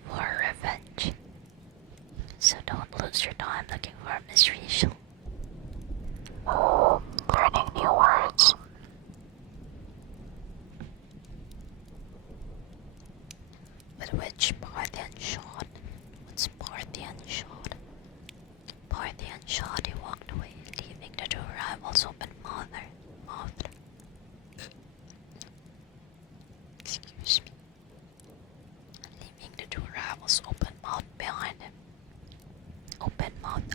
for revenge? So don't lose your time looking for Miss Rachel. Oh, learning new words. With which Parthian shot? What's Parthian shot? Parthian shot, he walked away, leaving the two rivals open-mouthed. Excuse me. Leaving the two rivals open-mouthed behind him. Open-mouthed.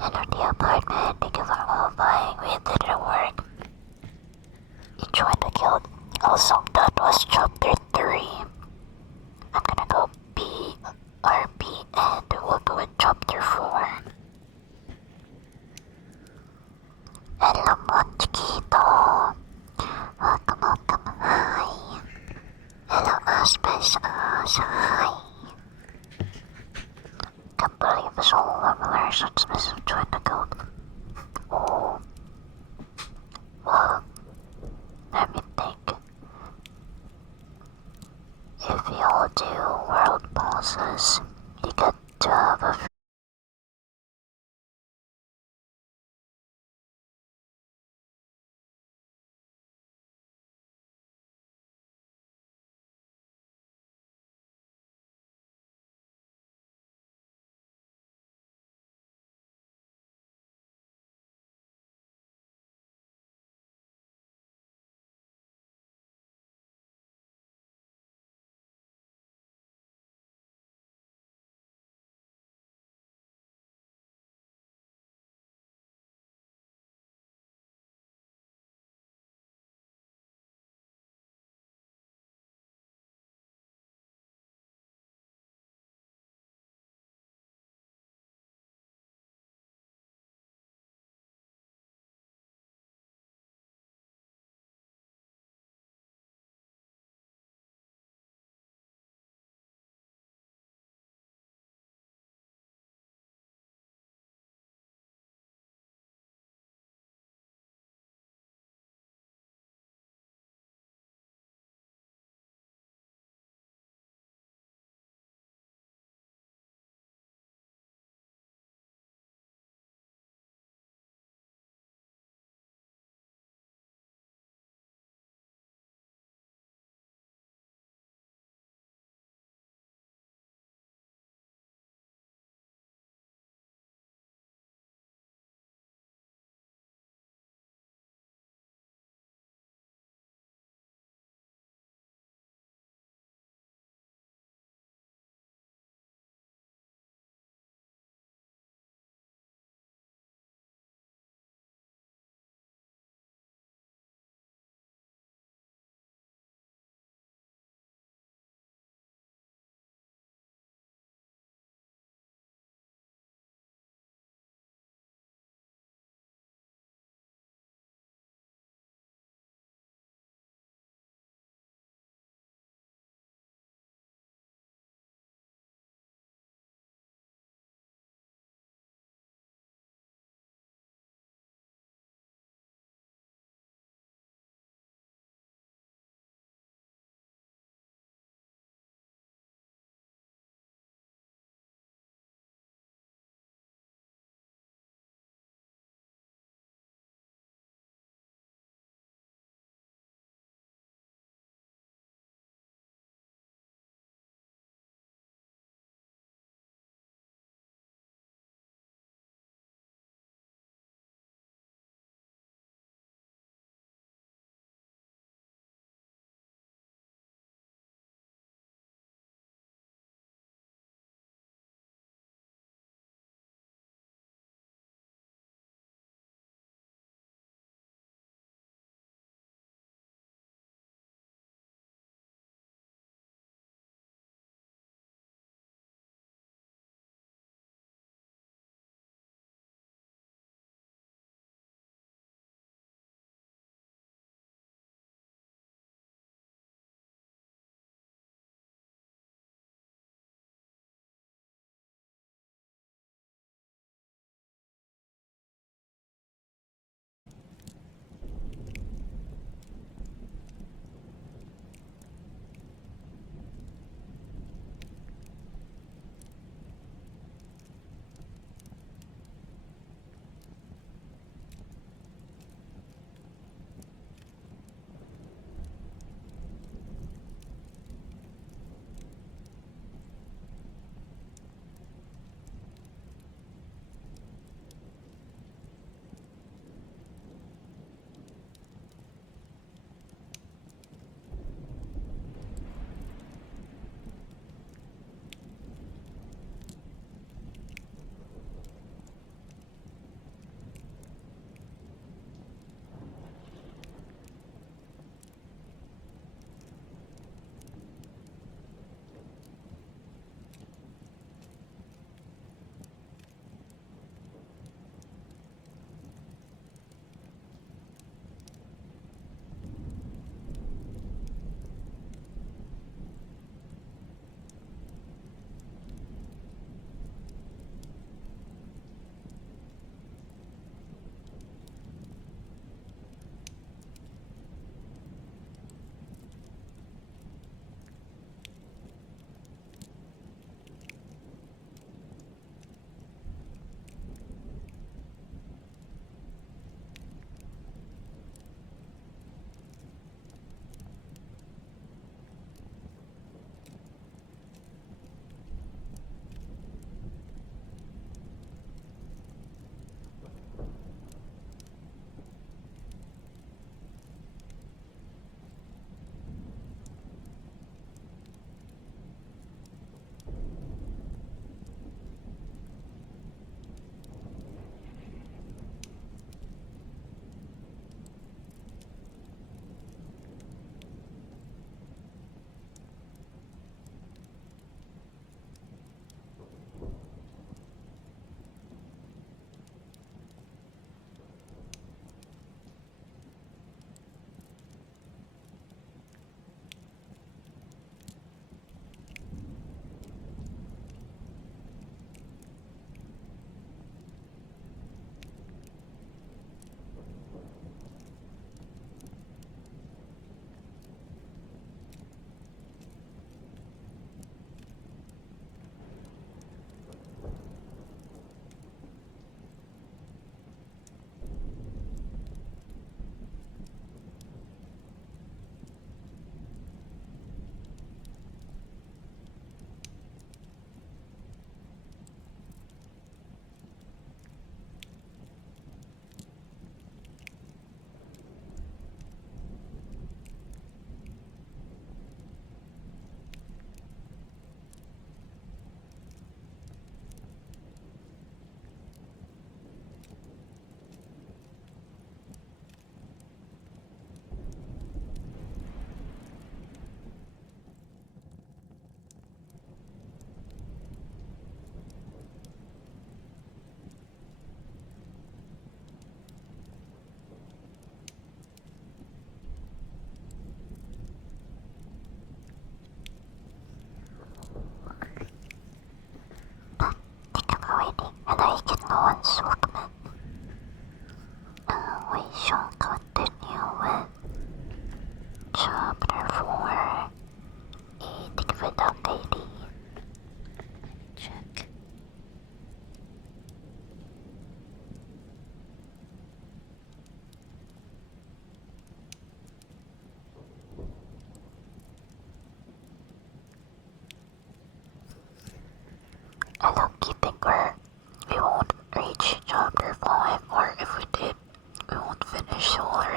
Enter the apartment because I'm all buying. We didn't work. Each one to kill. Also, that was chapter 3. I'm gonna go BRB and we'll go in chapter 4. Hello, Monchito. Welcome, hi. Hello, Aspes, hi. Can't believe this whole leveler such as joined the guild. Oh. Well, let me think. If you all do world bosses, you get to have a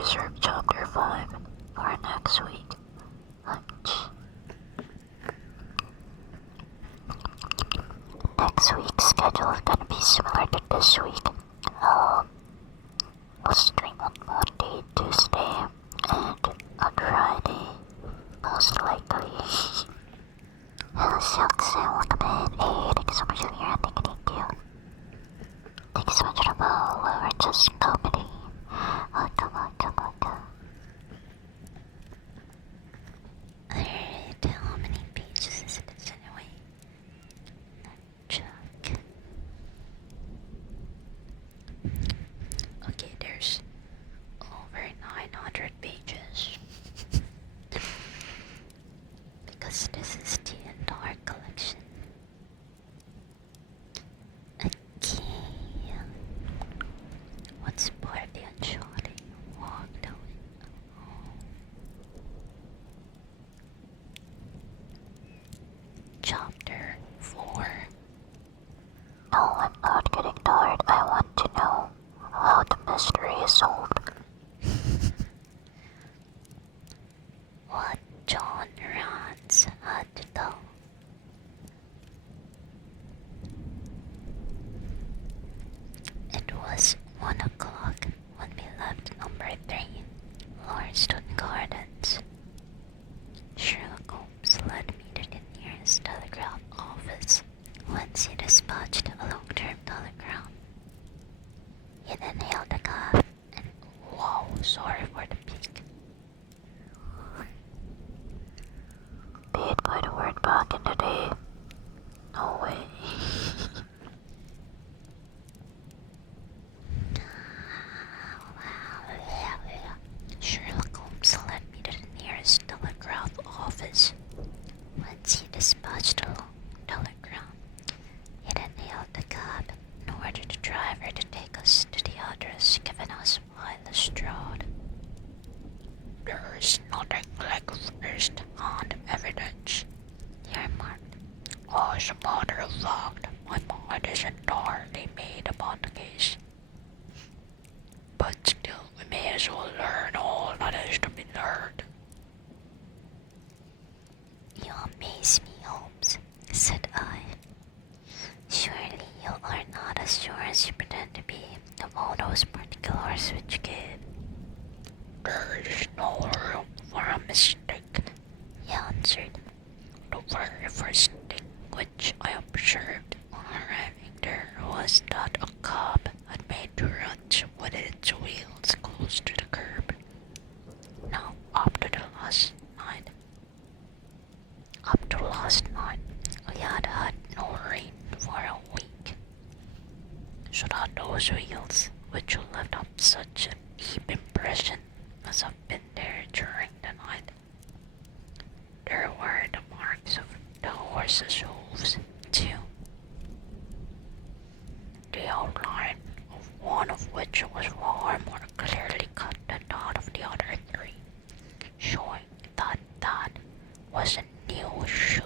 reserve chapter 5 for next week. Next week's schedule is gonna be similar to this week. We'll stream on Monday, Tuesday, and on Friday, most likely. Shucks, welcome in. Hey, thank you so much for your thank you. Thank you so much for we're just comedy. Welcome. Alright, how many pages is it anyway? Check. Okay, there's over 900 pages. Because this is the entire collection. Okay. What's part of the uncharted walk down? Chapter 4. No, I'm not getting tired. I want to know how the mystery is solved. What John Rance had to tell. It was 1 o'clock when we left number 3, Lauriston Gardens. Sherlock Holmes led me to the nearest telegraph office, whence he dispatched a long-term telegram. He then hailed a cab and, whoa, sorry for the peak. Paid by the word back in the day. No way. Sherlock Holmes led me to the nearest telegraph office, whence he dispatched a long telegram. He then hailed the cab and ordered the driver to take us to the address given us by Lestrade. There is nothing like first-hand evidence, He remarked. as a matter of fact, my mind is entirely made upon the case. But still, we may as well learn all that is to be learned. You amaze me, Holmes, said I. Surely you are not as sure as you pretend to be of all those particulars which you gave. There is no room for a mistake. He answered. The very first thing which I observed on arriving there was that a cab had made 2 runs with its wheels close to the curb. Now, up to last night, we had had no rain for a week, so that those wheels, which left up such a deep impression, must have been there during the night. There were the marks of the horse's hooves, too. The outline of one of which was far more clearly cut than that of the other 3, showing that that was a new shoe.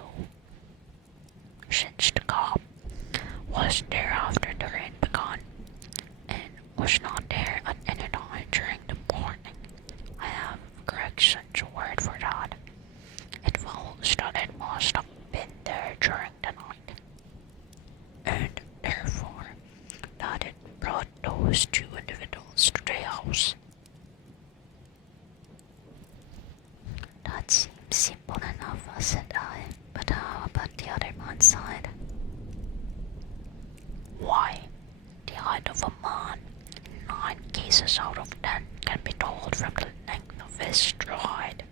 Since the cab was there after the rain began, and was not there at any time during the morning, I have Gregson's word for that. It follows that it must have been there during the night, and therefore that it brought those 2 individuals to the house. That seems simple enough, said I. But how about the other man's side? Why, the height of a man, in 9 cases out of 10, can be told from the length of his stride.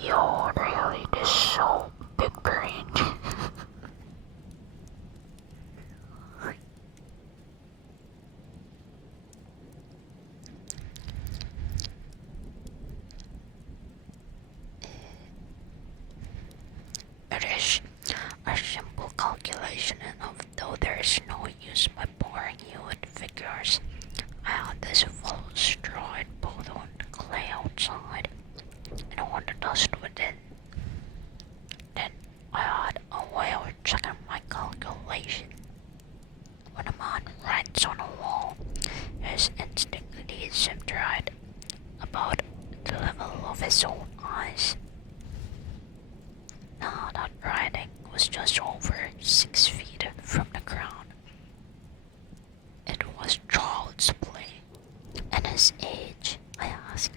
You're really just so big-brained. It is a simple calculation enough, though there is no use by boring you with figures. I had this full stride both on the clay outside of his own eyes. Now that writing was just over 6 feet from the ground. It was child's play. And his age, I asked.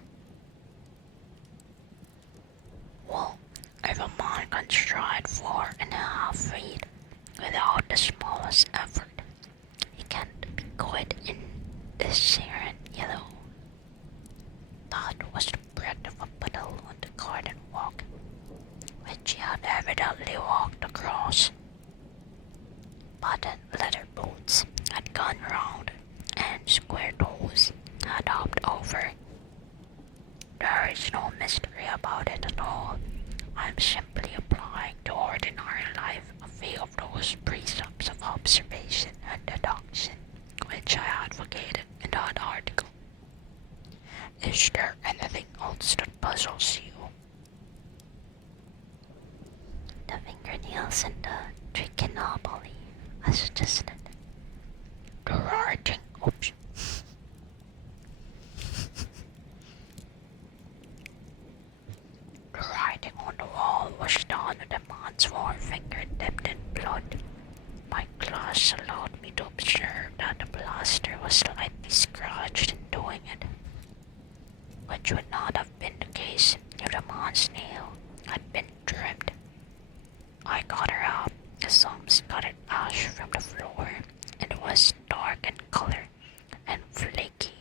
Well, if a man can stride 4.5 feet without the smallest effort, he can't be quite in the Syrian yellow. That was the breadth of a puddle on the garden walk, which he had evidently walked across. Button leather boots had gone round, and square toes had hopped over. There is no mystery about it at all. I'm simply applying to ordinary life a few of those precepts of observation and deduction which I advocated in that article. Is there anything else that puzzles you? The fingernails and the trichinopoly, I suggested. The writing, oops. The writing on the wall was done with a man's forefinger dipped in blood. My glass allowed me to observe that the plaster was slightly scratched in doing it, which would not have been the case if the man's nail had been trimmed. I got her out, some scattered ash from the floor, and it was dark in color and flaky.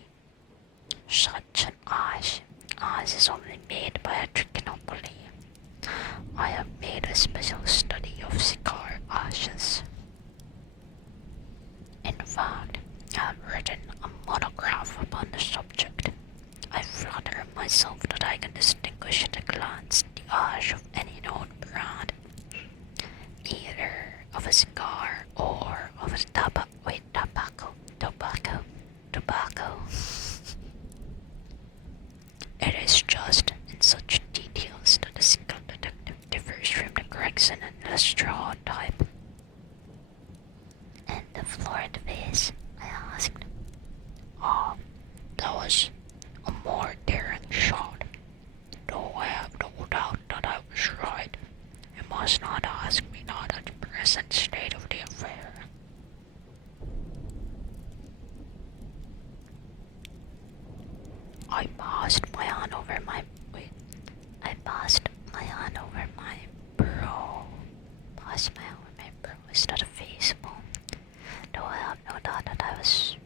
Such an ash as is only made by a trichinopoly. I have made a special study of cigar ashes. In fact, I have written a monograph upon the subject. I flatter myself that I can distinguish at a glance the ash of any known brand, either of a cigar or of a tobacco. It is just in such details that the single detective differs from the Gregson and Lestrade type. And the florid vase, I asked. Ah, that was a more daring shot. Though I have no doubt that I was right. You must not ask me not at the present state of the affair. I passed my hand over my brow. Is that a face bone? Though I have no doubt that I was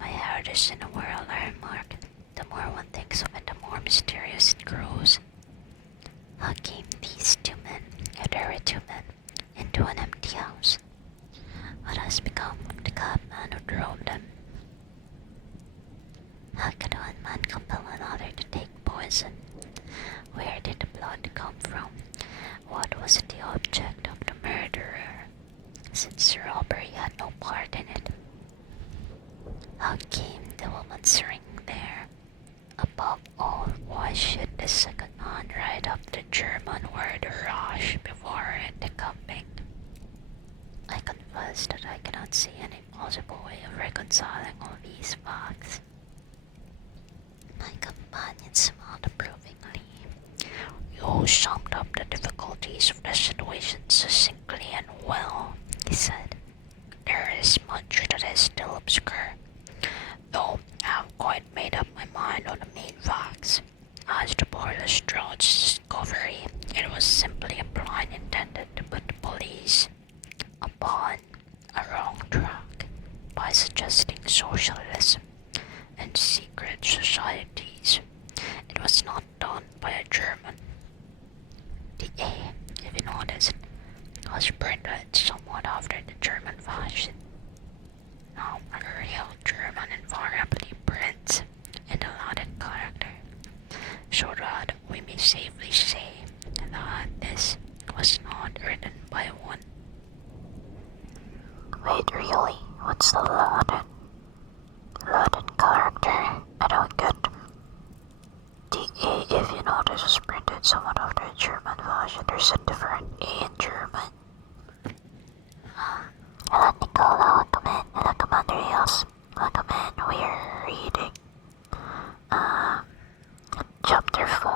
my heritage in the world, I remarked. The more one thinks of it, the more mysterious it grows. How came these two men, if there were two men, into an empty house? What has become of the cabman who drove them? How could one man compel another to take poison? Where did the blood come from? What was the object of the murderer, since robbery had no part in it? How came the woman's ring there? Above all, why should the second man write up the German word rash before it hiccuping? I confess that I cannot see any possible way of reconciling all these facts. My companion smiled approvingly. You summed up the difficulties of the situation succinctly and well, he said. There is much that is still obscure, though I have quite made up my mind on the main facts. As to poor Lestrade's discovery, it was simply a plan intended to put the police upon a wrong track by suggesting socialism and secret societies. It was not done by a German. The A, if you noticed, was printed somewhat after the German fashion. Now, a real German invariably prints in the Latin character, so that we may safely say that this was not written by one. Wait, really? What's the Latin character? I don't get. The A, if you notice, is printed somewhat after the German version. There's a different A in German. Hello, Nicola. Welcome in. Hello, Commander Rios. Welcome in. We're reading chapter 5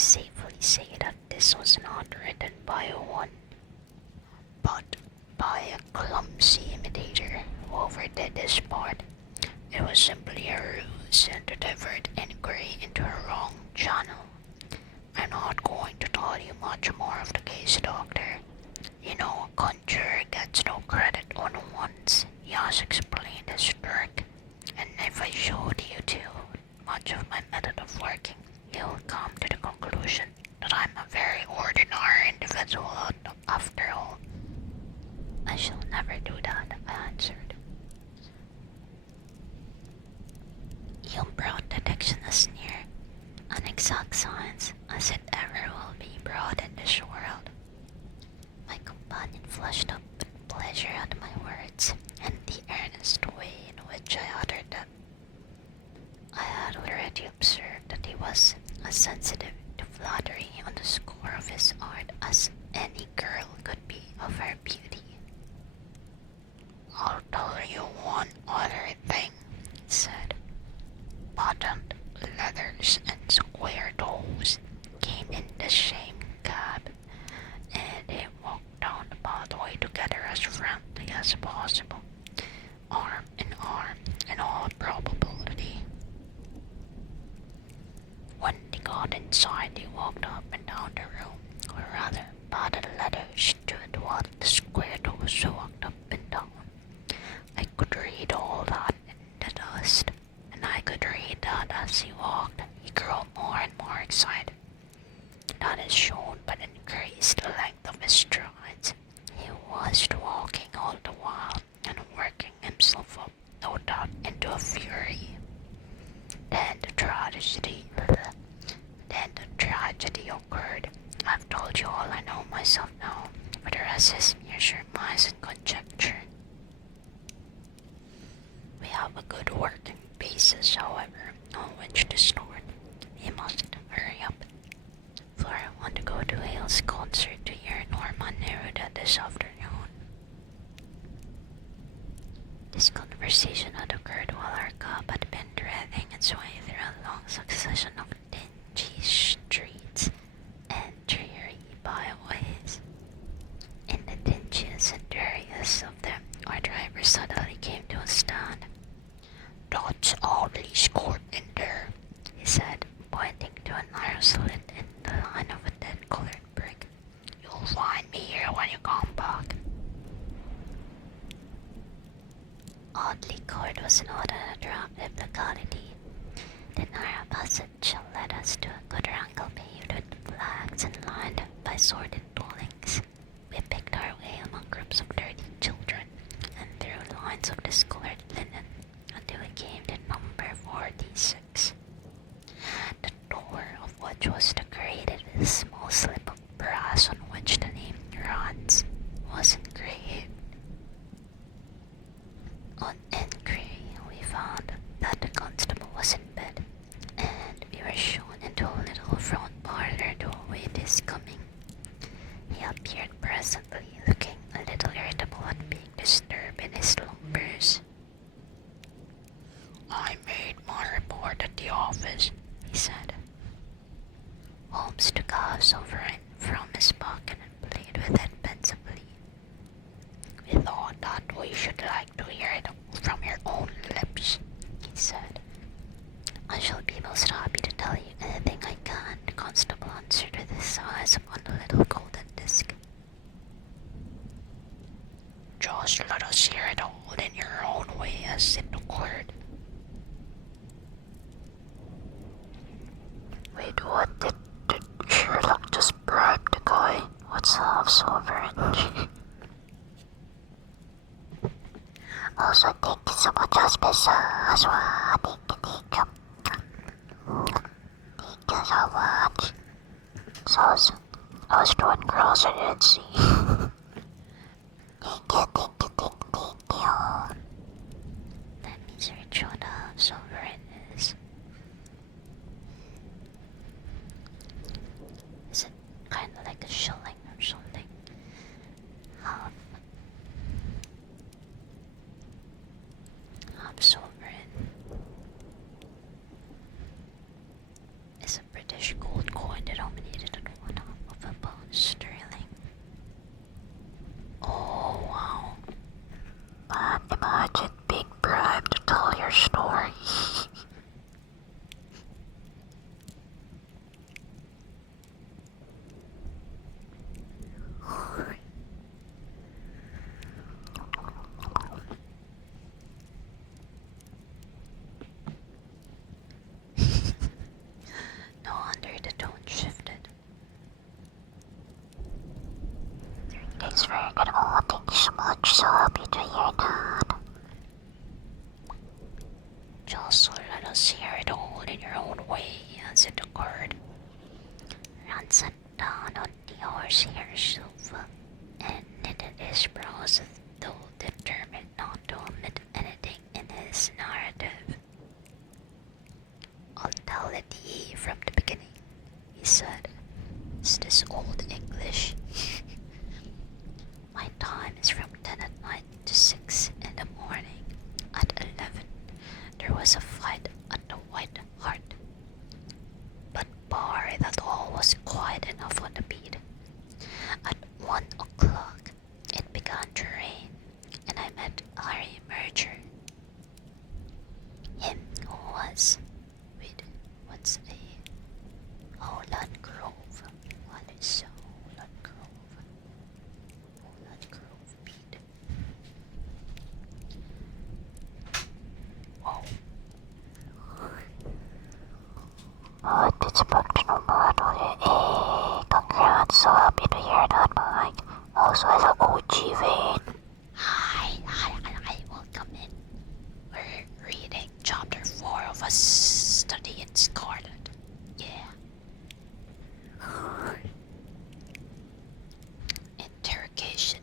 safely say that this was not written by one, but by a clumsy imitator who overdid this part. It was simply a ruse to divert inquiry into a wrong channel. I'm not going to tell you much more of the case, Doctor. You know, a conjurer gets no credit on once he has explained his trick, and if I showed you too much of my method of working, you'll come to the conclusion that I'm a very ordinary individual after all. I shall never do that, I answered. You brought detection a sneer, an exact science as it ever will be brought in this world. My companion flushed up with pleasure at my words and the earnest way in which I uttered them. I had already observed that he was as sensitive to flattery on the score of his art as any girl could be of her beauty. I'll tell you one other thing, he said. Buttoned leathers and square toes came in the same cab, and they walked down the pathway together as friendly as possible, arm in arm in all probability. When they got inside, they walked up and down the room, or rather, by the leather stood while the square toes walked up and down. I could read all that in the dust, and I could read that as he walked, he grew more and more excited. That is shown by the increased length of his strides. He was walking all the while and working himself up, no doubt, into a fury. Then the tragedy occurred. I've told you all I know myself now, but the rest is mere surmise and conjecture. We have a good working basis, however, on which to start. We must hurry up, for I want to go to Hale's concert to hear Norman Neruda this afternoon. This conversation had occurred while our cab had been threading its way through a long succession of dingy streets and dreary byways. In the dingiest and dreariest of them, our driver suddenly came to a stand. That's Audley's court in there, he said, pointing to a narrow slit in the line of a dead-colored brick. You'll find me here when you come back. Audley Court was not an attractive locality. The narrow passage led us to a quadrangle paved with flags and lined by sordid dwellings. We picked our way among groups of dirty children and through lines of discolored linen until we came to number 46. The door of which was decorated with a small slip of brass on which the name runs was engraved. On inquiry, we found that the constable was in bed, and we were shown into a little front parlor to await his coming. He appeared presently, looking a little irritable at being disturbed in his slumbers. I made my report at the office, he said. Holmes took a sovereign from his pocket and played with it pensively. We thought that we should like to hear it from your own lips, he said. I shall be most happy to tell you anything I can, the constable answered with his eyes upon the little golden disc. Just let us hear it all in your own way as it occurred. Wait, what? Did Sherlock just bribe the guy? What's half sovereign? Also, thank you so much, Hospice. Thank you. Thank you so much. So, I was doing girls I didn't see. Thank you. Let me search what half sovereign is. Is it kind of like a shilling or something? Half sovereign is a British gold coin denominated to hear that. Just let us hear it all in your own way as it occurred. Ron sat down on the horsehair sofa and knitted his brows as though determined not to omit anything in his narrative. I'll tell it ye from the beginning, he said. Is this old English? My time is from 10 at night to 6 in the morning. At 11, there was a fight at the White Hart. But bar that all was quiet enough on the beat. At 1 o'clock, it began to rain, and I met Harry Merger. Him who was with what's a Howland Grove. What is Howland Grove? Howland Grove beat. Wow. It's about to know about it. Congrats, so happy to hear that, Mike. Also, as an OG vein. Hi, welcome in. We're reading chapter 4 of a study in Scarlet. Yeah. Interrogation.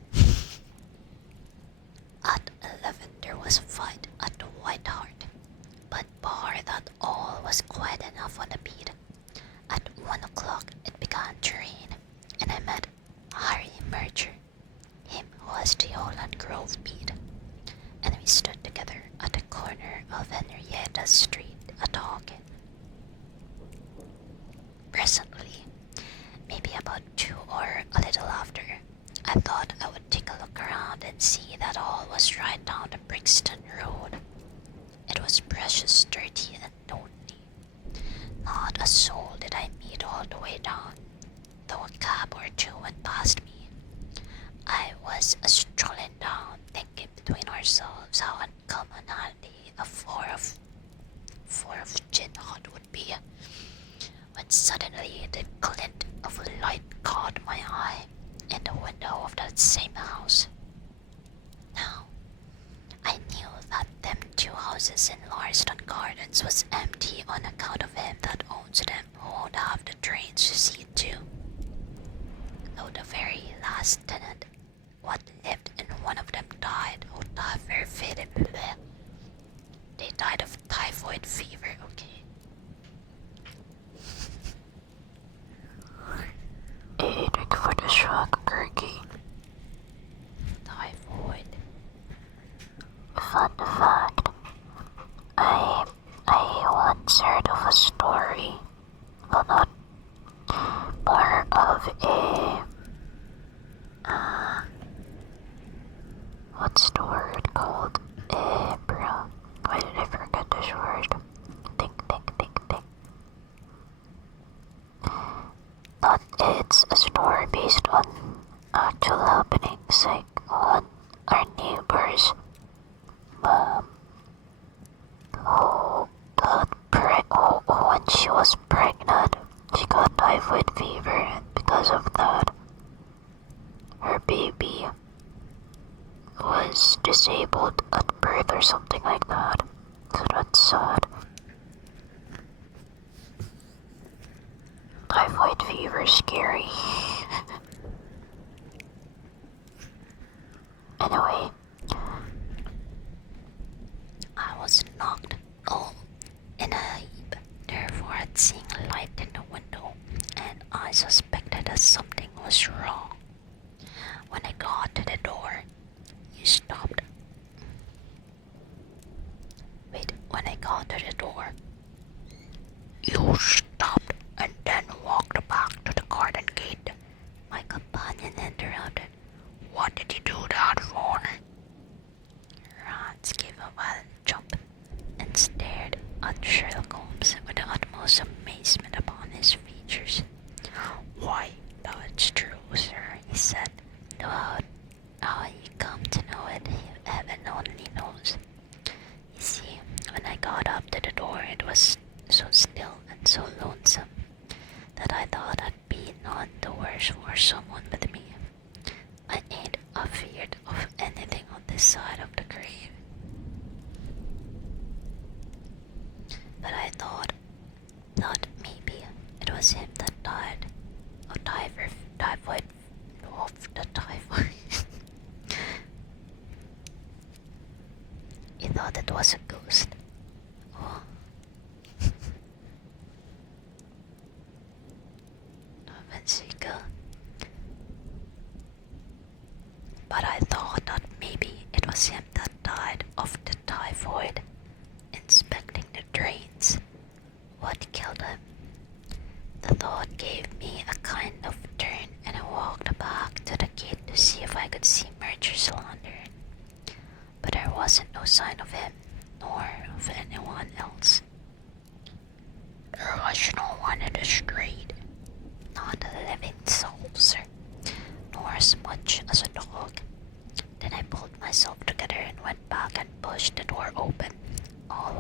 At 11 there was a fight at the White Hart, but bar that all was quiet enough on the beat. At 1 o'clock it began to rain, and I met Harry Merger, him who was the Holland Grove beat, and we stood together at the corner of Henrietta Street a-talking. Presently, maybe about 2 or a little after, I thought I would take a look around and see that all was right down the Brixton Road. It was precious dirty and lonely. Not a soul did I meet all the way down, though a cab or two went past me. I was strolling down, thinking between ourselves how uncommon handy a four of gin hot would be, when suddenly the glint of a light caught my eye in the window of that same house. Now, I knew that them 2 houses in Larston Gardens was empty on account of him that owns them who won't have the drains to see to. Though the very last tenant, what lived in one of them died, who died very faded. They died of typhoid fever, okay. Eating for the shock, Kirky. Typhoid. Fun fact. I once heard of a story. Well, not part of a what's the word called? Bro. Why did I forget this word? Think. But it's a story based on actual happenings, like on our neighbors' mom who when she was pregnant, she got typhoid fever, and because of that, her baby was disabled at birth or something like that. So that's sad. Typhoid fever is scary. Anyway, I was knocked all in a heap, therefore I'd seen a light in the window, and I suspected that something was wrong. When I got to the door, you stopped. When I got to the door, you stopped and then walked back to the garden gate. My companion interrupted. What did you do that for? Rance gave a wild jump and stared at Sherlock Holmes with the utmost amazement upon his features. Why, that's true, sir, he said, though how you come to know it, heaven only knows. You see, when I got up to the door, it was so still and so lonesome that I thought I'd be none the worse for someone with me. I ain't afeard of anything on this side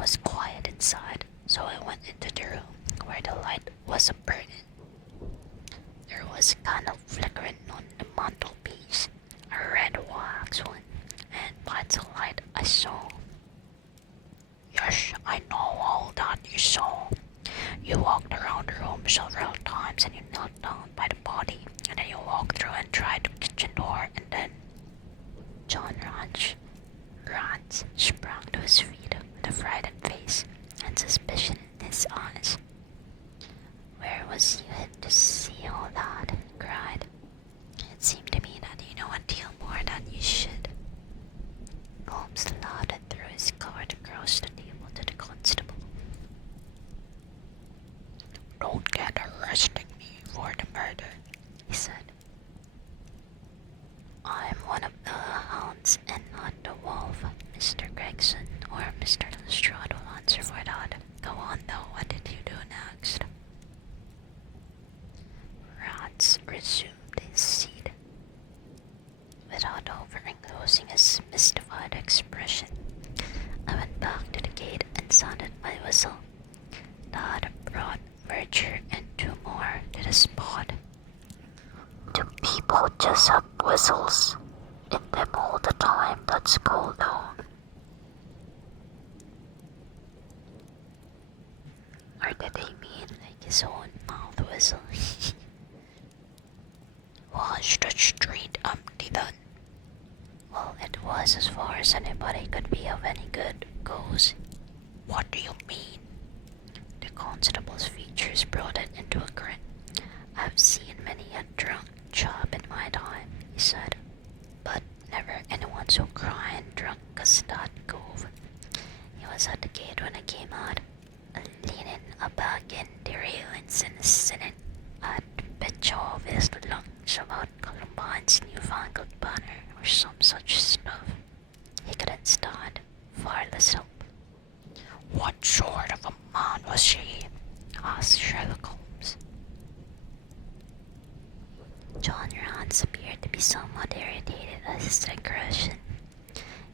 was quiet inside, so I went into the room where the light was burning. There was a candle flickering on the mantelpiece, a red wax one, and by the light I saw. Yes, I know all that you saw. You walked around the room several times and you knelt down by the body, and then you walked through and tried the kitchen door, and then... John Rance sprang to his feet with a frightened face and suspicion in his eyes. Where was you hid to see all that? He cried. It seemed to me that you know a deal more than you should. Holmes nodded through his card across the table to the constable. Don't get arresting me for the murder, he said. I'm one of the hounds and not the wolf, Mr. Gregson, or Mr. Lestrade will answer for that. Go on though, what did you do next? Rats resumed his seat. Without offering, losing his mystified expression, I went back to the gate and sounded my whistle. That brought Verger and two more to the spot. Do people just have whistles in them all the time? That's cool though. Or did they mean like his own mouth whistle? Was the street empty then? Well, it was as far as anybody could be of any good goes. What do you mean? The constable's features broadened into a grin. I've seen many a drunk chap in my time, he said, but never anyone so crying drunk as that cove. He was at the gate when I came out, leaning back in the railings and singing at pitch of his lungs about Columbine's newfangled banner or some such stuff. He couldn't stand, far less help. What sort of a man was she? Asked Sherlock Holmes. John Rance appeared to be somewhat irritated at his digression.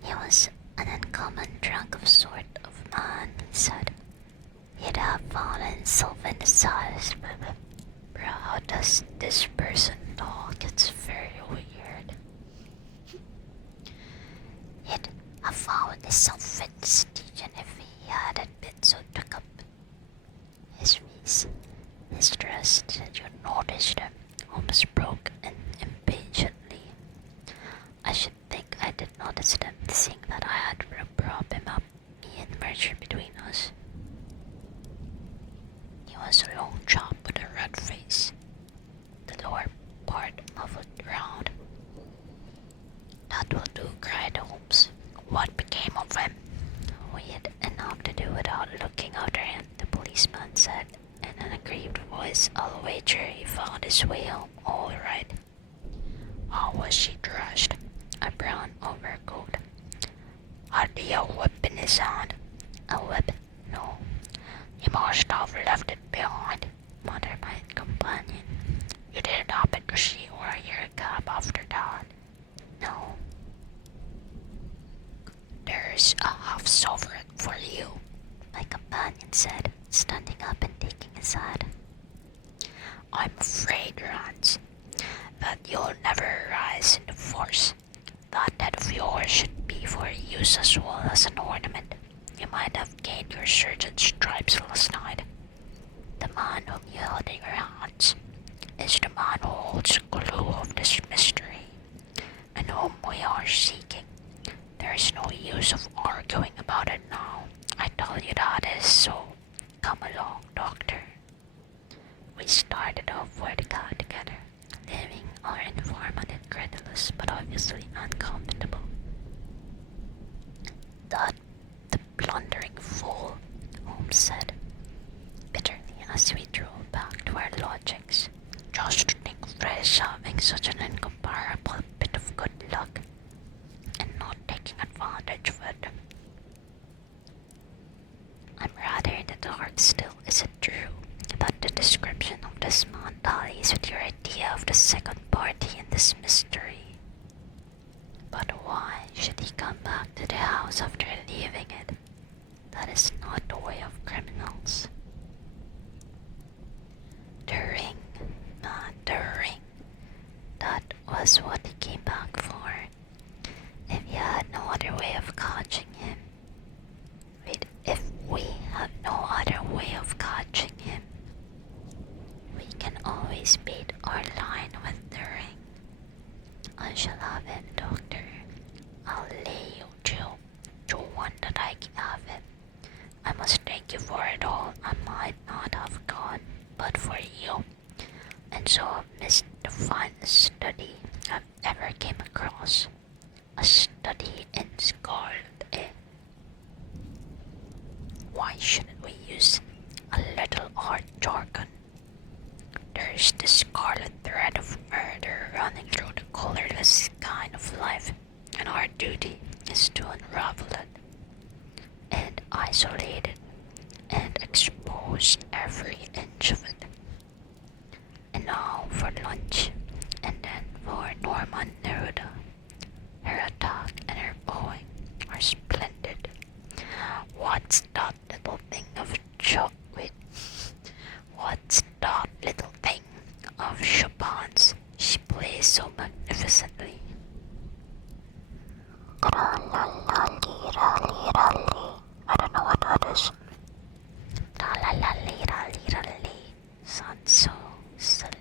He was an uncommon drunk of sort of man, he said. He'd have found himself in the saddest bro, how does this person talk? It's very weird. He'd have found himself in the station if he hadn't been so took up his face. His dress, did you notice him? Holmes broke in impatiently. I should think I did notice them, seeing that I had brought him up, me and Mercer between us. He was a long chap with a red face, the lower part muffled round. That will do, cried Holmes. What became of him? We had enough to do without looking after him, the policeman said in an aggrieved voice. I'll wager he found his way home all right. How was he dressed? A brown overcoat. Had he a whip in his hand? A whip? No. He must have left it behind, muttered my companion. You didn't happen to see or hear a cab after that? No. There's a half sovereign for you, my companion said, standing up and taking his hat. I'm afraid, Rance, that you'll never rise in the force. That head of yours should be for use as well as an ornament. You might have gained your sergeant's stripes last night. The man whom you held in your hands is the man who holds the clue of this mystery, and whom we are seeking. There is no use of arguing about it now. I tell you that is so. Come along, Doctor. We started off for the car together, leaving our informant incredulous but obviously uncomfortable. That the blundering fool, Holmes said bitterly as we drove back to our lodgings. Just to think of his having such an incomparable bit of good luck, and not taking advantage of it. I'm rather in the dark still, is it true that the description of this man tallies with your idea of the second party in this mystery? But why should he come back to the house after leaving it? That is not the way of criminals. The ring, man, the ring. That was what he came back for. If you had no other way of catching him. Wait, if we have no other way of catching him, we can always bait our line with the ring. I shall have him, Doctor. I'll lay you to one that I can have him. I must thank you for it all. I might not have gone, but for you. And so I've missed the finest study I've ever came across. A study in Scarlet, eh? Why shouldn't we use a little art jargon? There's the scarlet thread of murder running through the colorless kind of life, and our duty is to unravel it, and isolate it, and expose every inch of it. And now for lunch, and then for Norma Neruda. Her attack and her bowing are splendid. What's that little thing of What's that little thing of Chopin's she plays so magnificently? Tra-la-la-li-ra-li-ra-li. I don't know what that is. Tra-la-la-li-ra-li-ra-li. Sounds so silly.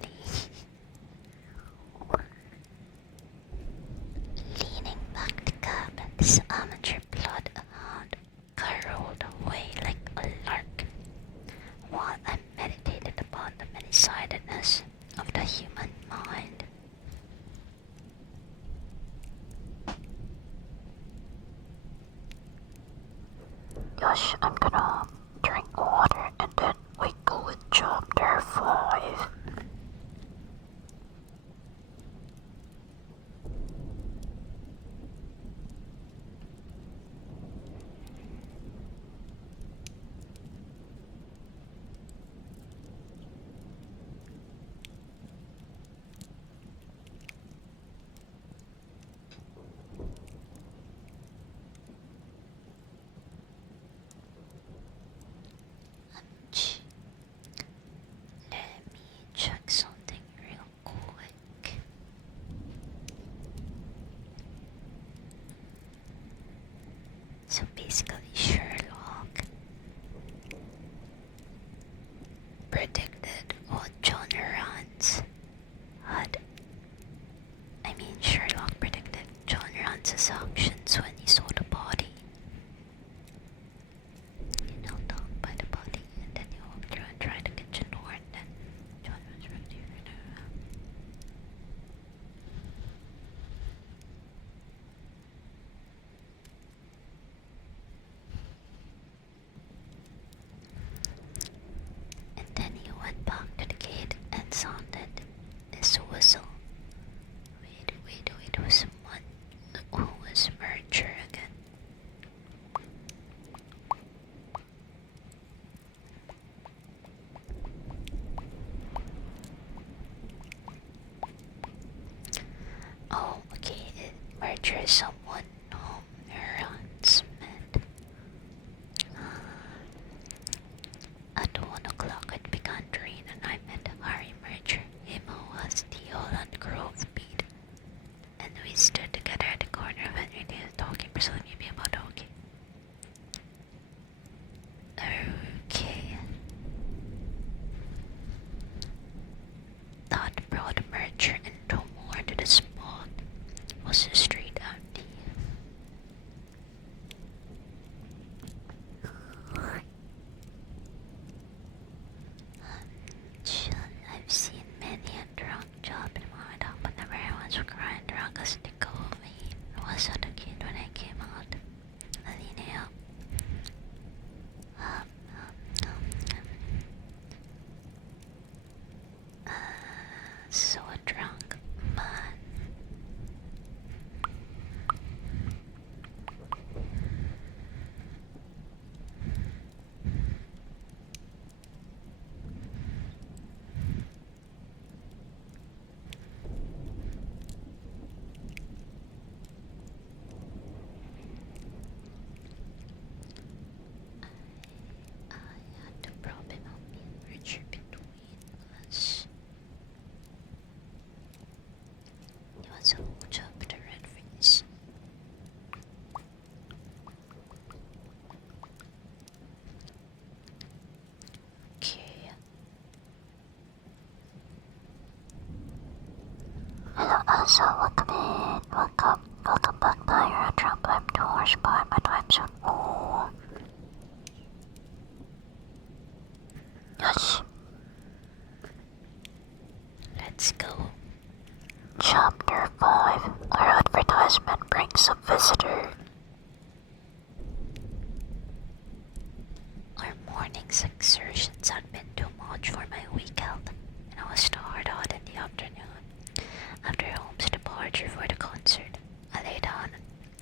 Leaning back the cab, this amateur bloodhound caroled away like a lark, while I meditated upon the many-sidedness of the human mind. Yes, I'm gonna drink water and then we go with chapter 5. Let me check something real quick. So basically, Sherlock predicted what John Rance had. Sherlock predicted John Rance's actions when he saw the body. He knelt down by the body, and then he walked through and tried the kitchen door, and then John was right here. And then he went back to the gate and sounded his whistle. Wait, it was someone who was Merger again. Oh, okay, Merger is someone whom Rance met. At 1 o'clock it began to rain and I met Harry Merger, him who was the Holland Grove beat. And we stood together at the corner of Henry Dale talking, pursuing maybe about okay. Okay. That brought Merger and Tomore to the spot. Was a street empty, So look at it. Welcome back to your Trump. I'm 2 hours behind my time zone. Oh. Yes. Let's go. Chapter 5. Our advertisement brings a visitor. Our morning's exertions had been too much for my weak health, and I was tired out in the afternoon. After Holmes' departure for the concert, I lay down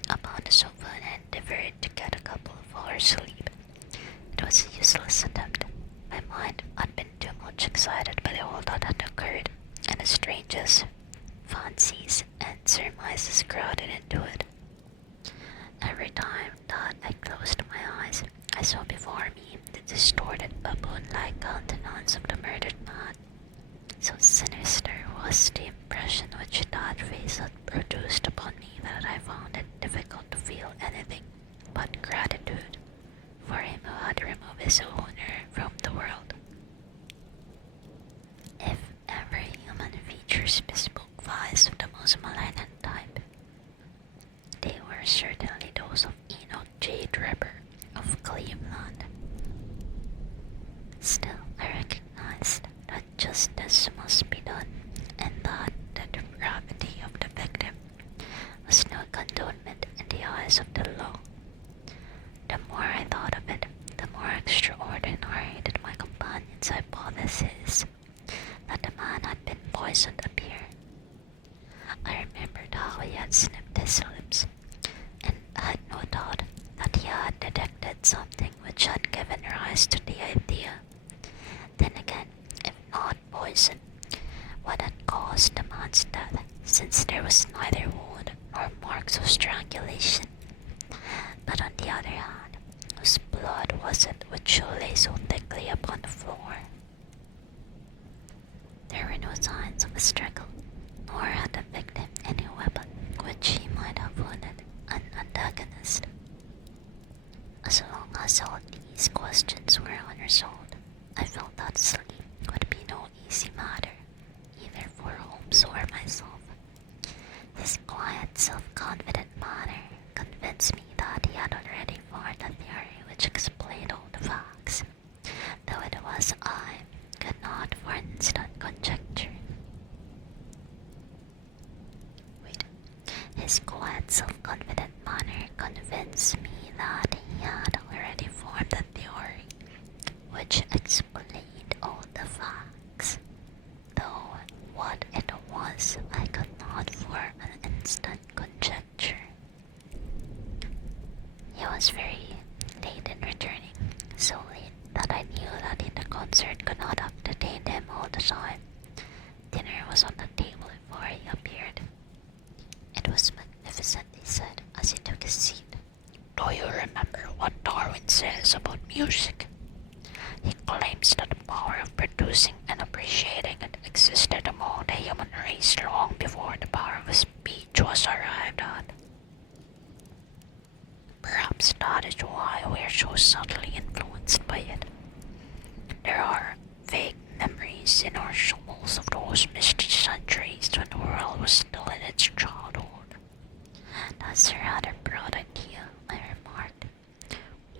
upon the sofa and endeavored to get a couple of hours sleep. It was a useless attempt. My mind had been too much excited by all that had occurred, and the strangest fancies and surmises crowded into it. Every time that I closed my eyes, I saw before me the distorted baboon-like countenance of the murdered man. So sinister was the impression which that face had produced upon me that I found it difficult to feel anything but gratitude for him who had removed his owner from the world. If ever human features bespoke vice of the most malignant type, they were certainly those of Enoch J. Drebber of Cleveland. Still, I recognized that justice must be done, and that the depravity of the victim was no condonement in the eyes of the law. The more I thought of it, the more extraordinary did my companion's hypothesis that the man had been poisoned appear. I remembered how he had snipped his lips, and had no doubt that he had detected something which had given rise to the idea. Then again, if not poison, what had caused the man's death, since there was neither wound nor marks of strangulation? But on the other hand, whose blood was it which lay so thickly upon the floor? There were no signs of a struggle, nor had the victim any weapon which he might have wounded an antagonist. As long as all these questions were unresolved, I felt that sleep would be no easy matter, either for Holmes or myself. His quiet, self-confident manner convinced me that he had already formed a theory which explained all the facts, though it was I could not for an instant conjecture. His quiet, self-confident manner convinced me that he had already formed a theory which explained all the facts, though what it was I could not for an instant conjecture. He was very late in returning, so late that I knew that the concert could not have detained him all the time. Dinner was on the table before he appeared. It was magnificent, he said, as he took his seat. Do you remember what Darwin says about music? He claims that the power of producing and appreciating it existed among the human race long before the power of speech was arrived at. Perhaps that is why we are so subtly influenced by it. There are vague memories in our souls of those misty centuries when the world was still in its childhood. That's a rather broad idea, I remarked.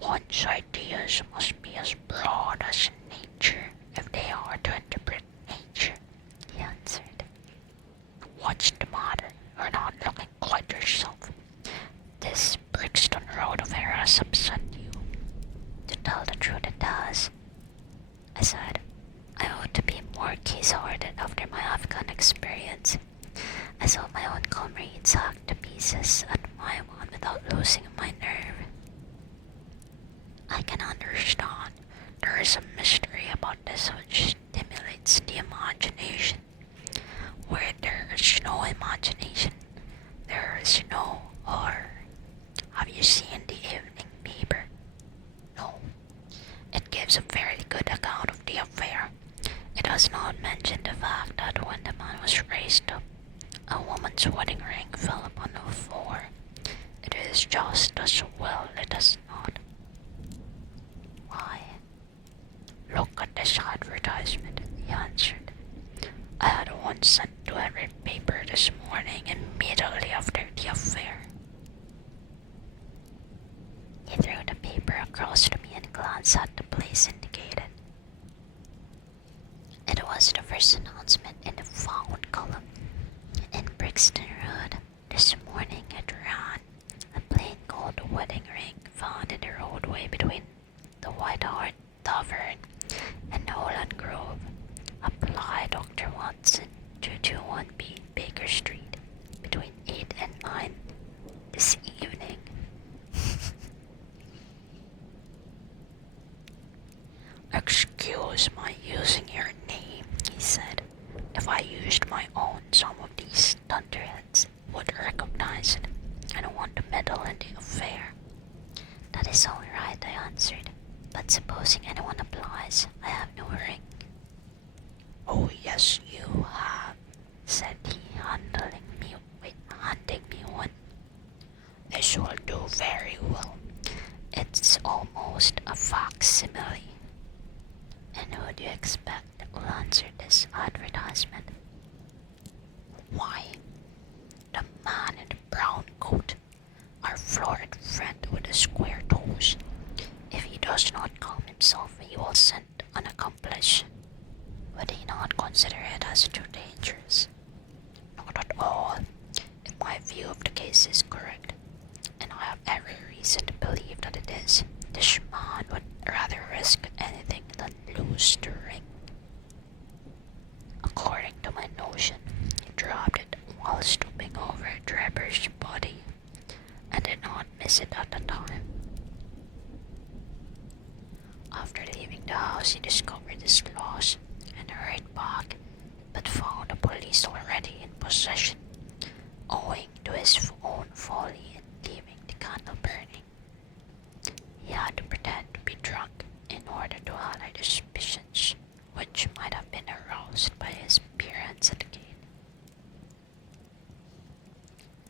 One's ideas must be as broad as nature if they are to interpret nature, he answered. What's the matter? You're not looking quite yourself. This Brixton Road affair has upset you. To tell the truth, it does, I said. I ought to be more case-hardened after my Afghan experience. I saw my own comrades hacked to pieces at my one without losing my nerve. I can understand. There is a mystery about this which stimulates the imagination. Where there is no imagination, there is no horror. Have you seen the evening paper? No. It gives a very good account of the affair. It does not mention the fact that when the man was raised up, a woman's wedding ring fell upon the floor. It is just as well it does not. Why? Look at this advertisement, he answered. I had one sent to every paper this morning immediately after the affair. He threw the paper across to me and glanced at the place indicated. It was the first announcement in the found column. In Brixton Road, this morning it ran, a plain gold wedding ring found in the roadway between the White Hart Tavern and Nolan Grove. Apply Dr. Watson, 221B Baker Street, between 8 and 9 this evening. Excuse my using your name, he said. If I used my own, some of these thunderheads would recognize it. I don't want to meddle in the affair. That is all right, I answered. But supposing anyone applies, I have no ring. Oh yes, you have, said he, handing me one. This will do very well. It's almost a facsimile. And who do you expect will answer this advertisement? Why, the man in the brown coat, our florid friend with the square toes. If he does not come himself, he will send an accomplice. Would he not consider it as too dangerous? Not at all. If my view of the case is correct, and I have every reason to believe that it is, this man would rather risk anything than lose the ring. According to my notion, he dropped it while stooping over Trevor's body, and did not miss it at the time. After leaving the house, he discovered his loss and hurried back, but found the police already in possession, owing to his own folly in leaving the candle burning. He had to pretend to be drunk in order to allay the suspicions which might have been aroused by his appearance at the gate.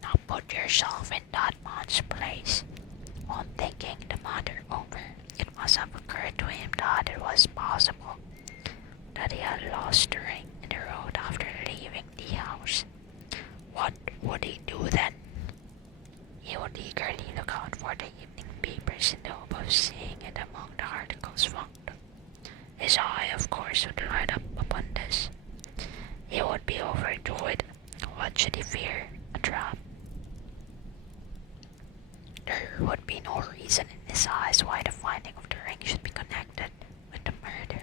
Now put yourself in that man's place. On thinking the matter over, it must have occurred to him that it was possible that he had lost the ring in the road after leaving the house. What would he do then? He would eagerly look out for the evening papers in the hope of seeing it among the articles found. His eye, of course, would light up upon this. He would be overjoyed. What should he fear? A trap. There would be no reason in his eyes why the finding of the ring should be connected with the murder.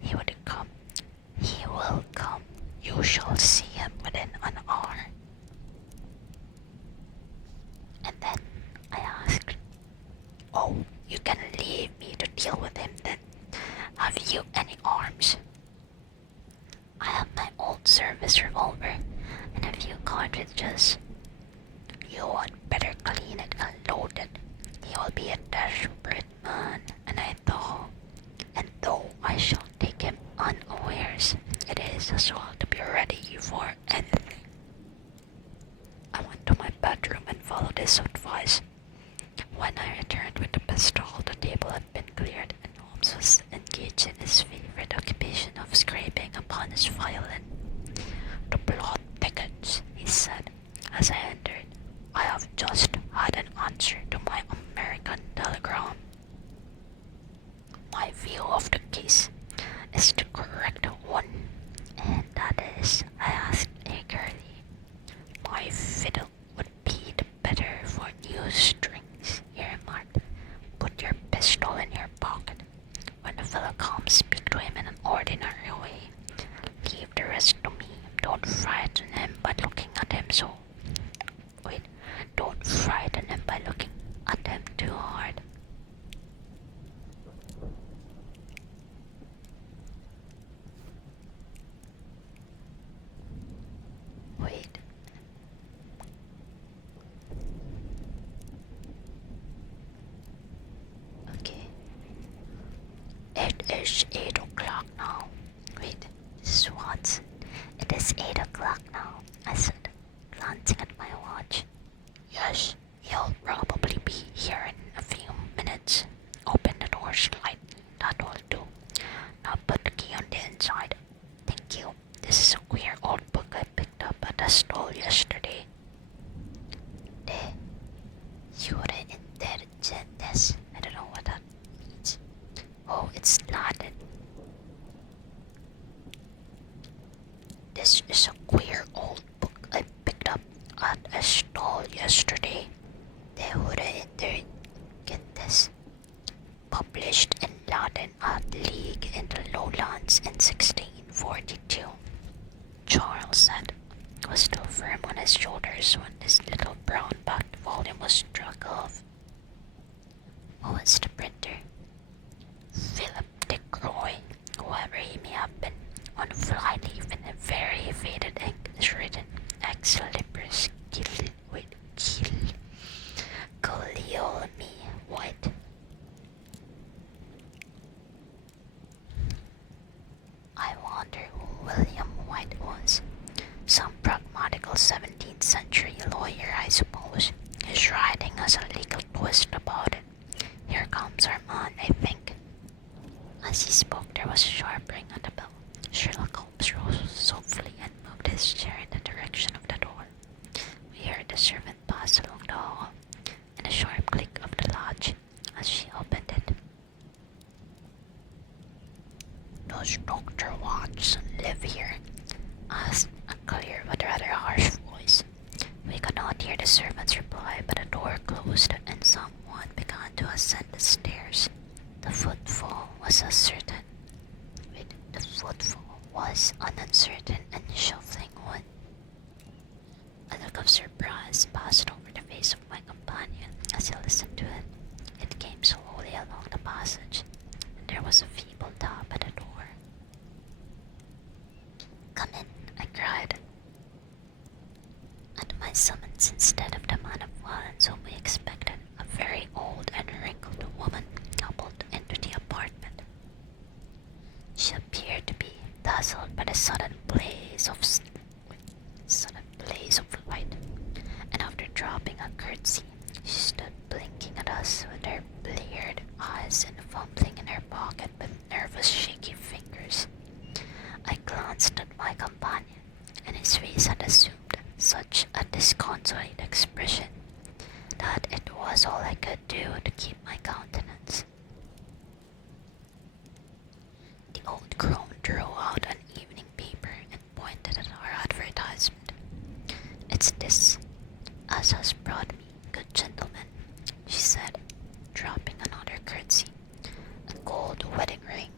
He would come. He will come. You shall see him within an hour. And then I asked, Oh, you can leave me to deal with him then. Have you any arms? I have my old service revolver and a few cartridges. You had better clean it and load it. He will be a desperate man, and though I shall take him unawares, it is as well to be ready for anything. I went to my bedroom and followed his advice. When I returned with the pistol, the table had been cleared, and Holmes was engaged in his favorite occupation of scraping upon his violin. The plot thickens, he said, as I entered. I have just had an answer to my American telegram. My view of the case is the correct one. And that is, I asked eagerly. My fiddle would be the better for new strings, he remarked. Put your pistol in your pocket. When the fellow comes, speak to him in an ordinary way. Leave the rest to me. Don't frighten him by looking at him Don't frighten him by looking at him too hard. Wait. Okay. It is 8 o'clock now. Wait, this is Watson. It is 8 o'clock now, I said, glancing at my watch. Yes, he'll probably be here in a few minutes. Open the door slightly, that will do. Now put the key on the inside. Thank you. This is a queer old book I picked up at a yesterday. They would enter, get this, published in Latin a league in the lowlands in 1642. Charles said, was still firm on his shoulders when this little brown-backed volume was struck off. Who was the printer? Philip Dick Roy, whoever he may have been. On a flyleaf in a very faded ink is written Ex Libris Kill with Kill Guglielmi White. I wonder who William White was. Some pragmatical 17th century lawyer, I suppose. His writing has a legal twist about it. Here comes our man, I think. As he spoke, there was a sharp ring on the bell. Sherlock Holmes rose softly and moved his chair in the direction of the door. We heard the servant pass along the hall, and a sharp click of the latch as she opened it. Does Dr. Watson live here? Asked a clear but rather harsh voice. We could not hear the servant's reply, but the door closed and someone began to ascend the stairs. The footfall was uncertain. The footfall was an uncertain and shuffling one. A look of surprise passed over the face of my companion as he listened to it. It came slowly along the passage, and there was a feeble tap at the door. Come in, I cried. At my summons, instead of the man of violence whom we expected, a very old and wrinkled woman hobbled into the apartment. She appeared to be dazzled by the sudden blaze of light, and after dropping a curtsy, she stood blinking at us with her bleared eyes and fumbling in her pocket with nervous, shaky fingers. I glanced at my companion, and his face had assumed such a disconsolate expression that it was all I could do to keep my countenance. The old crone drew out an evening paper and pointed at our advertisement. It's this, as has brought me, good gentlemen, she said, dropping another curtsy. A gold wedding ring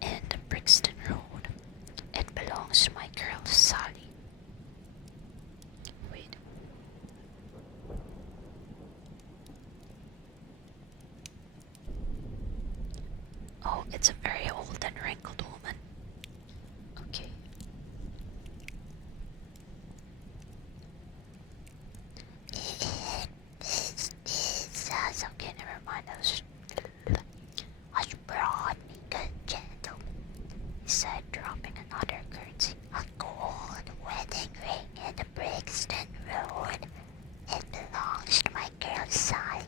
in the Brixton Road. It belongs to my girl Sally. Wait. Oh, it's a very old and wrinkled woman. Okay. Okay, never mind. What's brought me, good gentlemen? He said, dropping another curtsy. A gold wedding ring in the Brixton Road. It belongs to my girl Sally.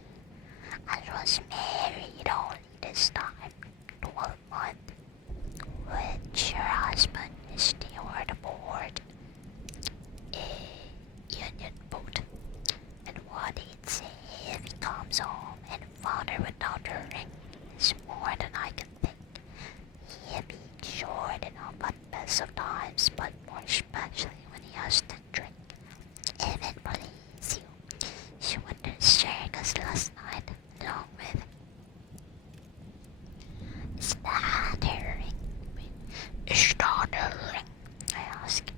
I was married only this time 12 months, which your husband is steward aboard a union boat. And what he'd say if he comes home and found her without her ring is more than I can think. He'd be sure to know but best of times, but more especially when he has to drink. If it please you, she went to the circus last night along with. Is that her ring? Is that her ring? I asked.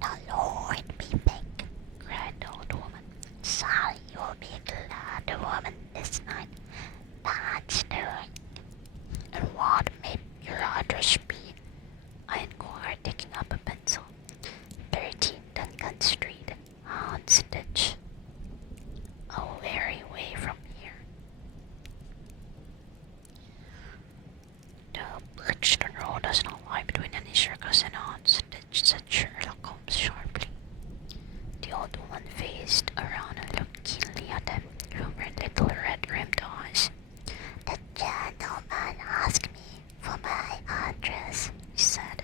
The Lord be thanked, cried the old woman. Sally will be glad the woman this night. That's the ring. And what may your address be? I inquired, taking up a pencil. 13 Duncan Street, Houndsditch. A very way from here. The Brixton Road does not lie between any circus and Houndsditch, said Sherlock Holmes sharply. The old woman faced around and looked keenly at him from her little red-rimmed eyes. The gentleman asked me for my address, she said.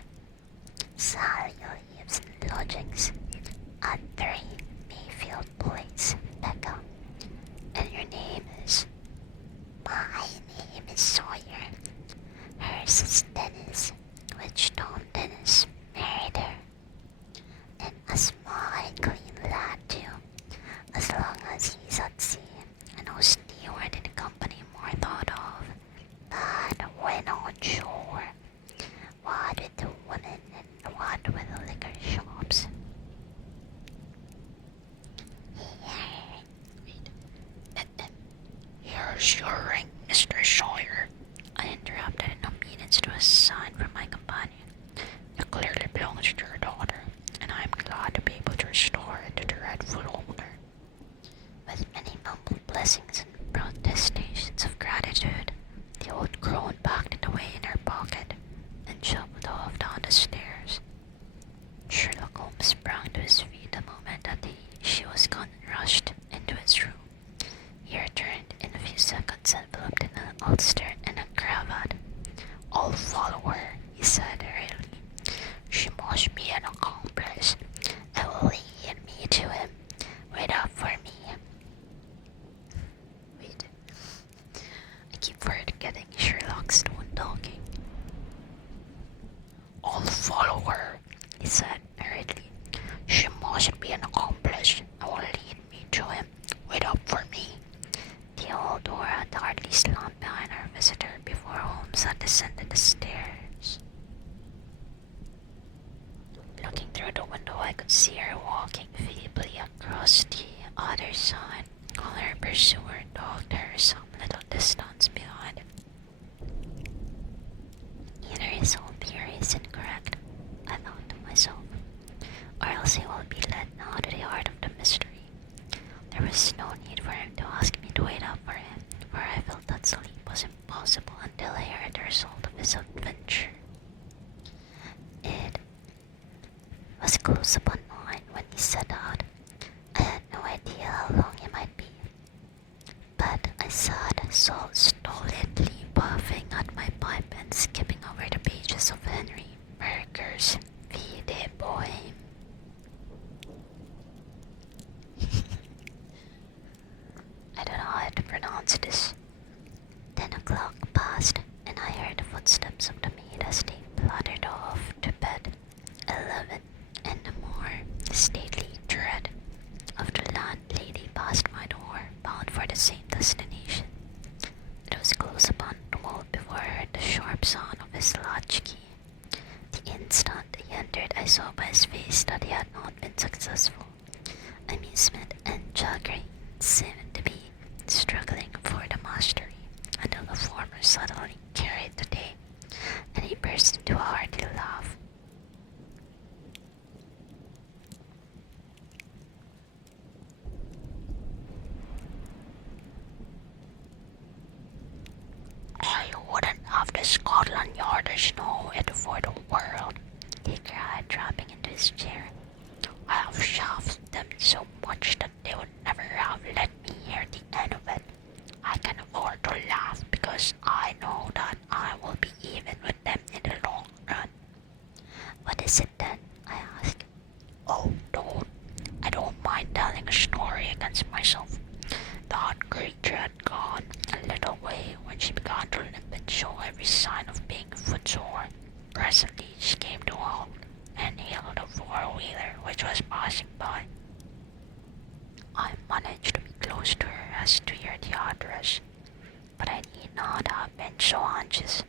Sally lives in lodgings at 3 Mayfield Place, Becca. And your name is? My name is Sawyer. Hers is Dennis, which Tom Dennis married her. And a small and clean lad too, as store. What with the women and what with the liquor shops? Here's your ring, Mr. Sawyer. I interrupted in obedience to a sign from my companion. It clearly belongs to your daughter, and I am glad to be able to restore it to the rightful owner. With many mumbled blessings and protestations of gratitude, the old crone packed it away in her pocket and shuffled off down the stairs. Sherlock Holmes sprang to his feet the moment that she was gone and rushed into his room. He returned in a few seconds enveloped in an ulster and a cravat. I'll follow her, he said hurriedly. She must be an accomplice. It will lead me to him. Wait up for me. Wait. I keep forgetting Sherlock's the one talking. I'll follow her, He said hurriedly. She must be an accomplice and will lead me to him. Wait up for me. The old door had hardly slammed behind our visitor before Holmes had descended the stairs. Looking through the window, I could see her walking feebly across the other side, while her pursuer dogged her some little distance behind. Either his whole theory is incorrect, I thought to myself, or else he will be led now to the heart of the mystery. There was no need for him to ask me to wait up for him, for I felt that sleep was impossible until I heard the result of his adventure. It was close upon 9 when he set out. I had no idea how long he might be, but I sat so stolidly puffing at my pipe and skipping over the pages of Henry Berger's Vie de Bohème. I don't know how to pronounce this. 10 o'clock passed, and I heard the footsteps of the maid as they fluttered off to bed. 11, and the more stately tread of the landlady passed my door, bound for the same destination. It was close upon 12 before I heard the sharp sound of his latchkey. The instant he entered, I saw by his face that he had not been successful. Amusement and chagrin seemed to be struggling for the mastery until the former suddenly carried the day, and he burst into a hearty laugh. I wouldn't have the Scotland Yarders know it for the world, He cried, dropping into his chair. I have shafted them so much that they would never have let me hear the end of it. I can afford to laugh because I know that I will be even with them in the long run. What is it then? I asked. Oh, don't. I don't mind telling a story against myself. That creature had gone a little way when she began to limp and show every sign of being footsore. Presently she came to a halt and hailed a four-wheeler which was passing by. I managed to be close to her as to hear the address, but I need not have been so anxious,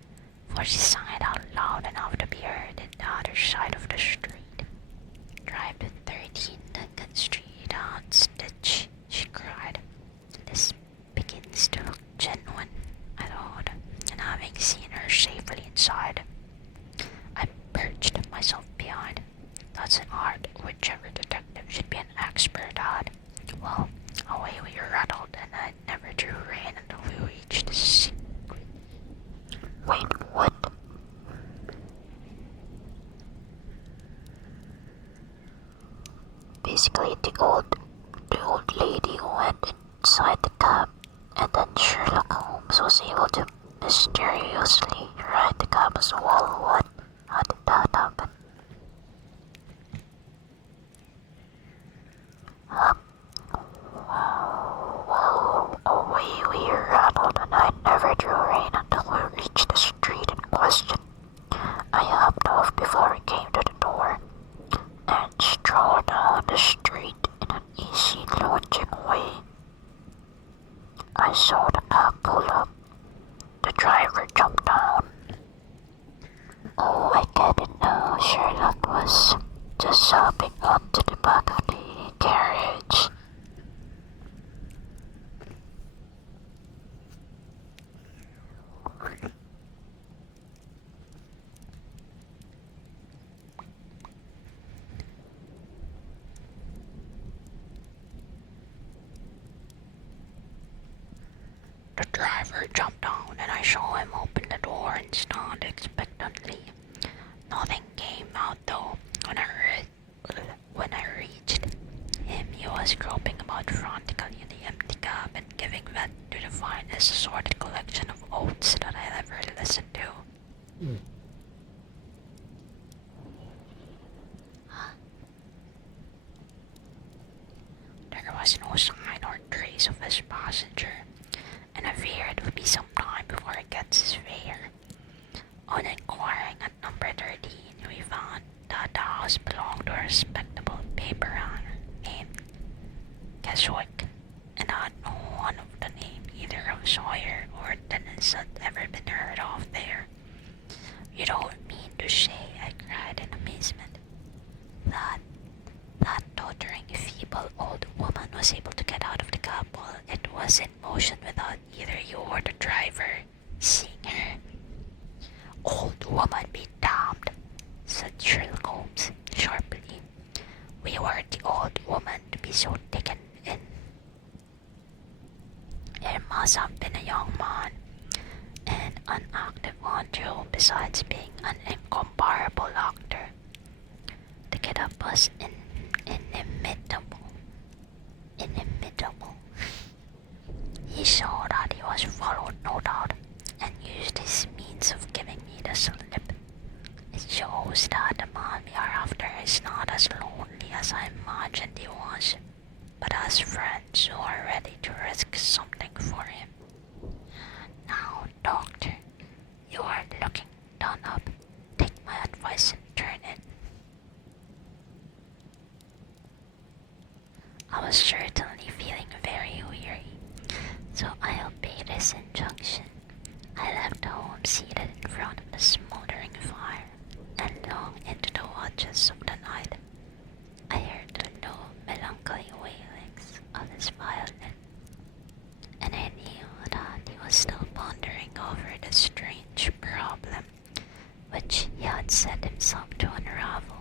for she sang it out loud enough to be heard in the other side of the street. Drive to 13 Duncan Street, Houndsditch, she cried. This begins to look genuine, I thought, And having seen her safely inside, I perched myself behind. That's an art which every detective should be an expert at. Well, away we rattled, and I never drew rein until we reached the secret. Wait, what? Basically, the old lady went inside the cab, and then Sherlock Holmes was able to mysteriously ride the cab as well. What? How did that happen? Well, away we rattled, and I never drew rein until we reached the street in question. I hopped off before we came to the door, and strolled down the street in an easy, lounging way. I saw the cab pull up. The driver jumped down Oh, I get it now. Sherlock was just hopping onto the back of the carriage. The driver jumped down and I saw him open the door and stand expectantly. Nothing came out though. When I reached him, he was groping about frantically in the empty cabin, giving vent to the finest assorted collection of oaths that I ever listened to. There was no sign or trace of his passenger, and I feared it would be some time before he gets his fare. On inquiring at number 13, we found that the house belonged to a respectable paper hanger named Keswick, and had no one of the name either of Sawyer or Dennis had ever been heard of there. You don't mean to say, I cried in amazement, that tottering, feeble old woman was able to get out of the cab while it was in motion without either you or the driver seeing her. Old woman be damned, said Sherlock Holmes sharply. We were the old woman to be so taken in. It must have been a young man, an active one too, besides being an incomparable actor. The get-up was inimitable. He saw that he was followed, no doubt, and used his means of giving me the slip. It shows that the man we are after is not as lonely as I imagined he was, but has friends who are ready to risk something for him. Now, Doctor, you are looking done up. Take my advice and turn in. I was certainly feeling very weary, so I obeyed his injunction. I left home seated in front of the smoldering fire, and long into the watches of the night, I heard the low, melancholy wailings of his violin, and I knew that he was still pondering over the strange problem which he had set himself to unravel.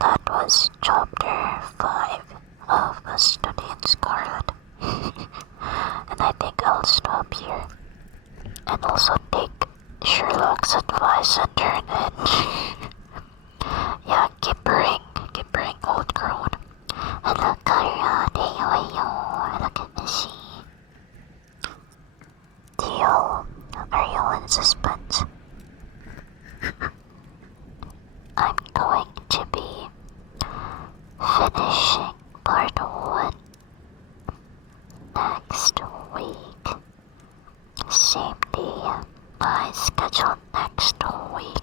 That was chapter 5 of A Study in Scarlet. And I think I'll stop here. And also take Sherlock's advice and turn in. Yeah, keep bring old crone. Hello, karate, oyo, look at me see. Deal, are you in suspense? I'm going to be finishing part 1 next week. Same day, my schedule next week.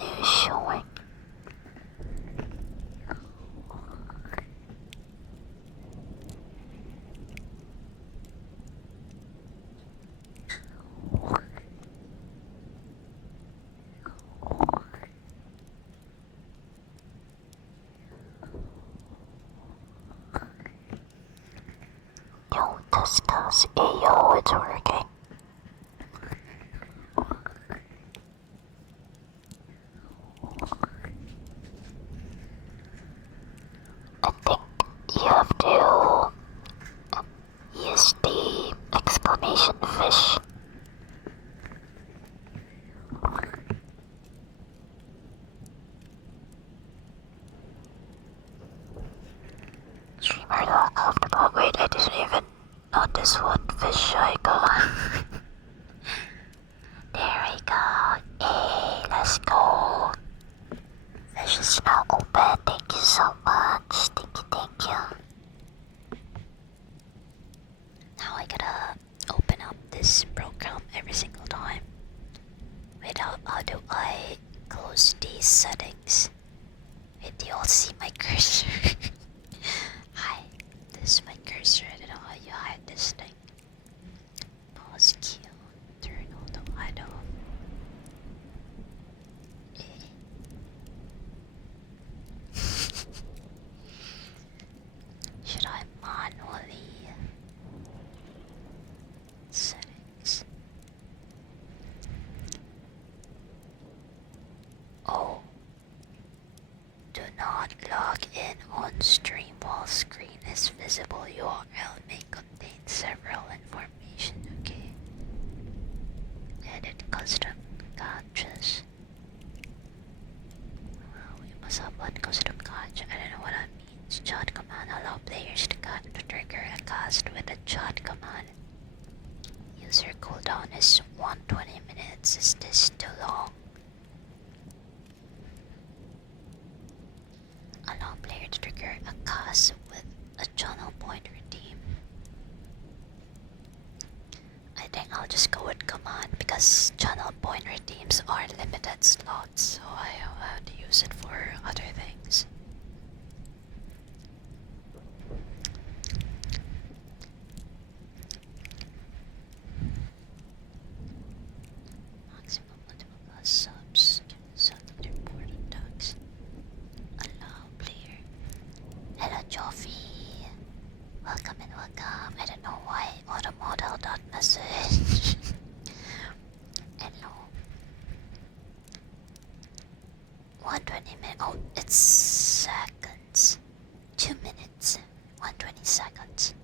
is showing. Yo, test. Yo, it's working. I think you have to use the exclamation fish. Streamer not comfortable. Wait, I didn't even notice what fish I got. There we go. Hey, let's go. Fish is now open. Thank you so much. Thank you. Now I gotta open up this program every single time. Wait, how do I close these settings? Wait, do you all see my cursor? Hi, this is my cursor. I don't know how you hide this thing. Pause Q. Turn auto hide off. Should I manually settings? Oh. Do not log in on stream while screen is visible. URL may contain several information. Okay. Edit custom gotchas. We must have one custom gotcha. I don't know what that means. Chat command allow players to trigger a cast with a chat command. User cooldown is 120 minutes. Is this too long? Allow player to trigger a cast with a channel point redeem. I think I'll just go with command because channel point redeems are limited slots, so I have to use it for other things. Maximum multiple plus subs. Send report attacks. Allow player. Hello, Joffy. Welcome and welcome. I don't know why auto model dot message. Hello. 120 minutes. Oh, it's seconds. 2 minutes. 120 seconds.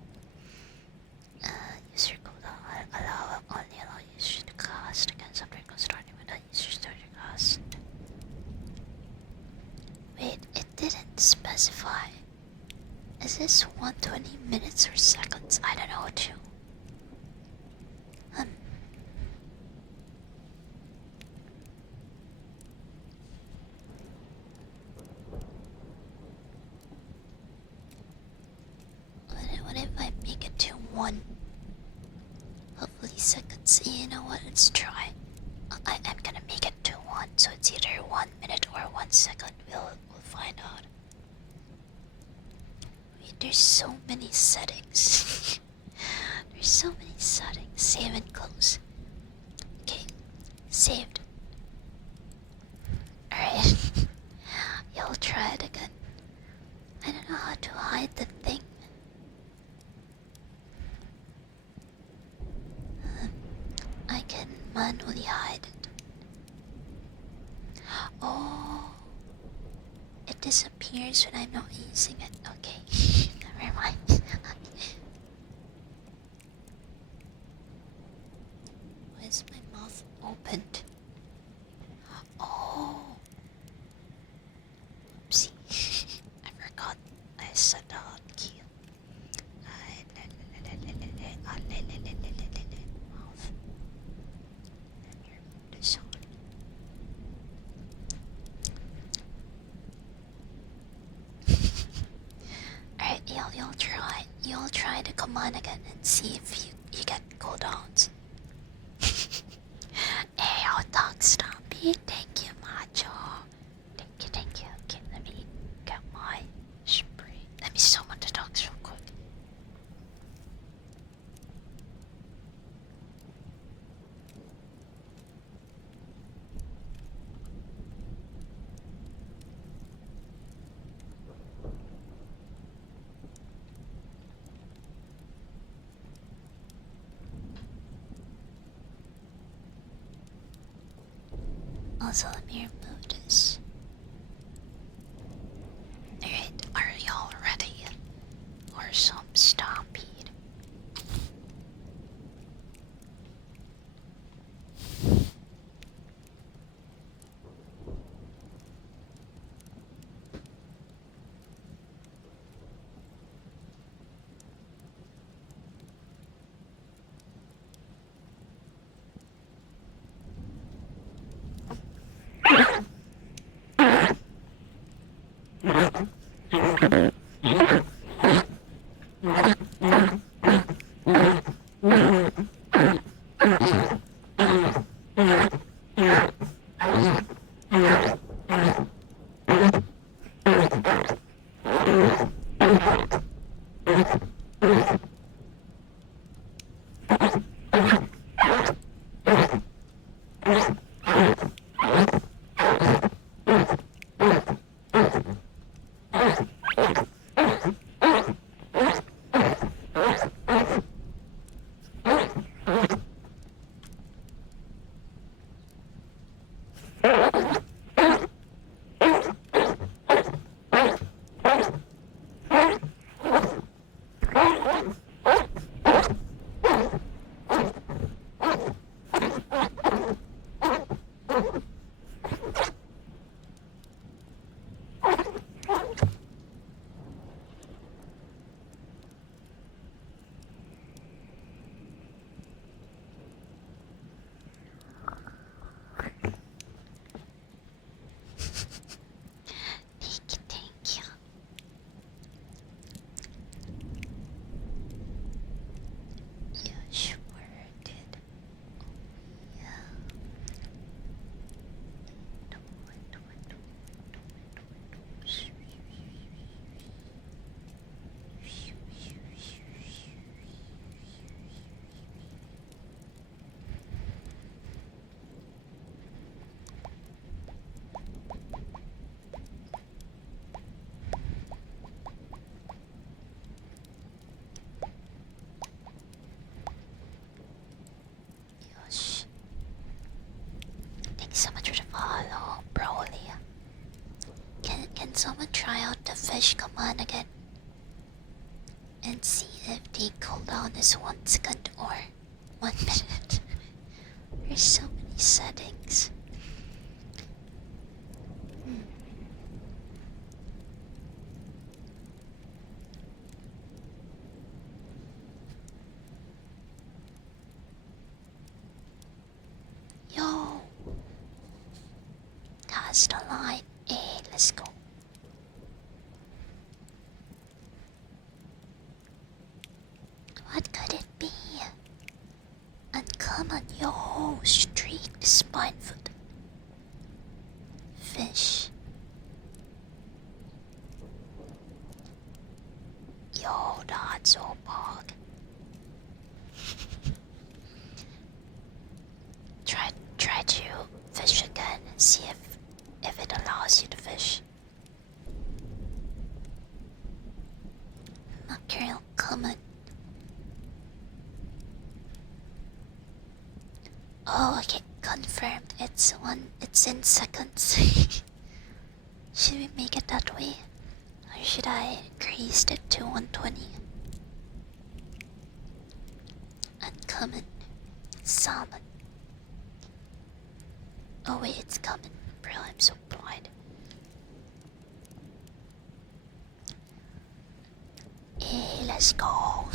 User cooldown. Only allow users to cast against subject starting with a user starter cast. Wait, it didn't specify. Is this 120 minutes or seconds? I don't know too. What if I make it to 1? Hopefully seconds. You know what? Let's try. I'm gonna make it to 1, so it's either 1 minute or 1 second. We'll find out. Wait, there's so many settings. There's so many settings. Save and close. Okay, saved. Alright. You'll try it again. I don't know how to hide the thing. I can manually hide it. Oh, it disappears when I'm not using it. Okay, never mind. Why is my mouth opened? Oh, oopsie. I forgot I set the hotkey. Mouth. This one. Alright, you'll try the command again and see if you get cooldowns. Hey, I'll talk Stompy. Thank you, Macho. Also, let me remove this. Alright, are y'all ready? Or some stampede? Thank you. Yeah, sure did. Yeah. Yosh. Thanks so much for the follow, Broly. Can someone try out the fish command again? And see if the cooldown is 1 second or 1 minute. There's so many settings. Yo! Cast a line. Hey, let's go. What could it be? Uncommon, yo, streaked spinefoot. Fish. Yo, that's so bog. Try to fish again and see if it allows you to fish. Mackerel common. Oh, okay, confirmed. It's in seconds. Should we make it that way? Or should I increase it to 120? Uncommon. Salmon. Oh wait, it's coming. Bro, I'm so blind. Hey, let's go.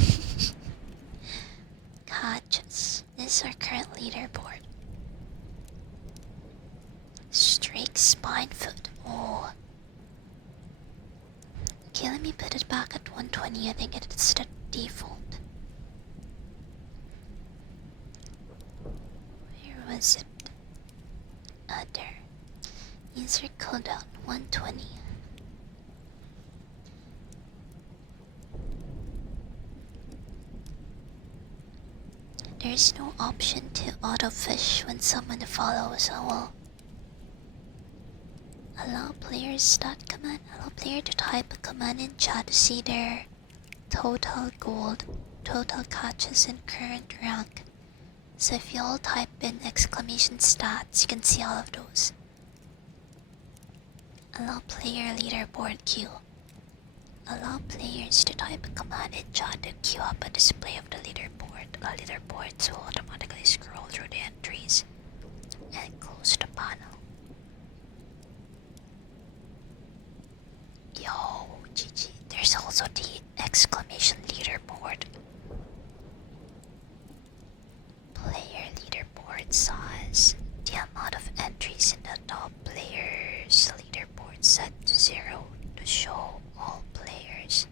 Catches. This is our current leaderboard. Streak spinefoot. Oh. Okay, let me put it back at 120. I think it's the default. Where was it? There. User cooldown 120. There's no option to auto-fish when someone follows, so will allow players allow player to type a command in chat to see their total gold, total catches and current rank. So if you all type in exclamation stats, you can see all of those. Allow player leaderboard queue. Allow players to type a command in chat to queue up a display of the leaderboard. A leaderboard will automatically scroll through the entries and close the panel. Yo, GG. There's also the exclamation leaderboard. Player leaderboard size. The amount of entries in the top player's leaderboard set to 0 to show all players.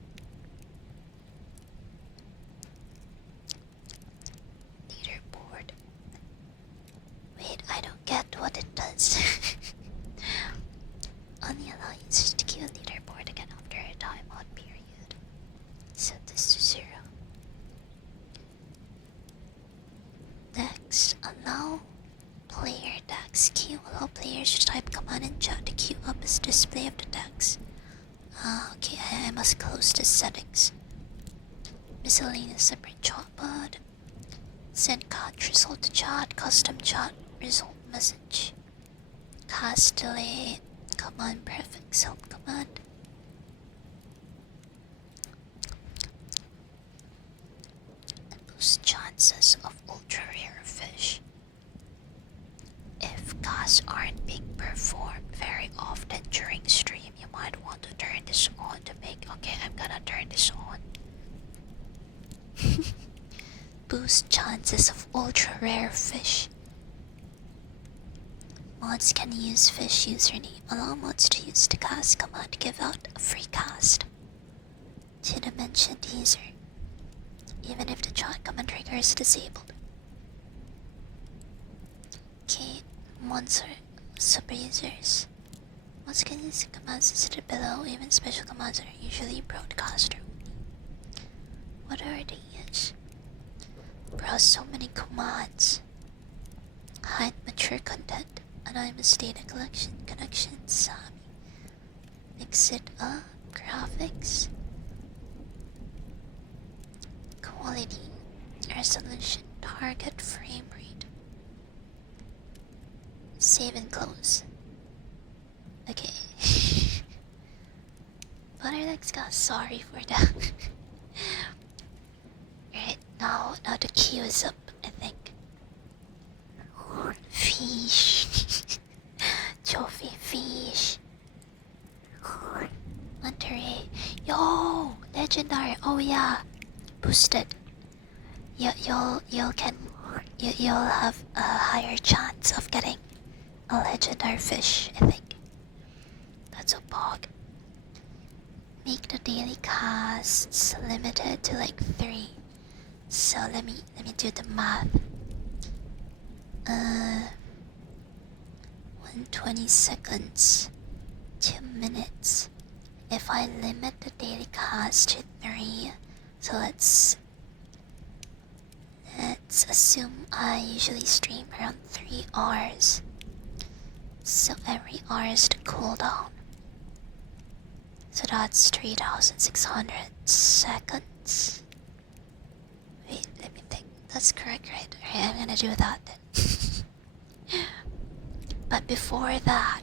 Leaderboard. Wait, I don't get what it does. Only allow users to queue a leaderboard again after a timeout period. Set this to 0. Next, allow player decks queue. Allow players to type command in chat to queue up as display of the decks. Okay, I must close the settings. Miscellaneous separate chat pod. Send card result to chat. Custom chat result message. Cast delay. Command prefix help command. And boost chances of ultra rare fish. If casts aren't being performed very often during stream, you might want to turn this on to make. Okay, I'm gonna turn this on. Boost chances of ultra rare fish. Mods can use fish username. Allow mods to use the cast command to give out a free cast to the mentioned user, even if the chat command trigger is disabled. Okay, mods are super users. Mods can use the commands listed below. Even special commands are usually broadcast only. What are these? Browse so many commands. Hide mature content. Anonymous data collection, connection, Sami. Mix it up, graphics. Quality, resolution, target frame rate. Save and close. Okay. Butterlegs got sorry for that. Right, now the queue is up, I think. Fish. Trophy fish. Monterey. Yo, legendary. Oh yeah, boosted. You'll have a higher chance of getting a legendary fish. I think that's a bug. Make the daily casts limited to like 3. So let me do the math. 120 seconds, 2 minutes. If I limit the daily cast to 3, so let's assume I usually stream around 3 hours. So every hour is the cooldown. So that's 3,600 seconds. Wait, let me think. That's correct, right? Alright, I'm gonna do that then. But before that,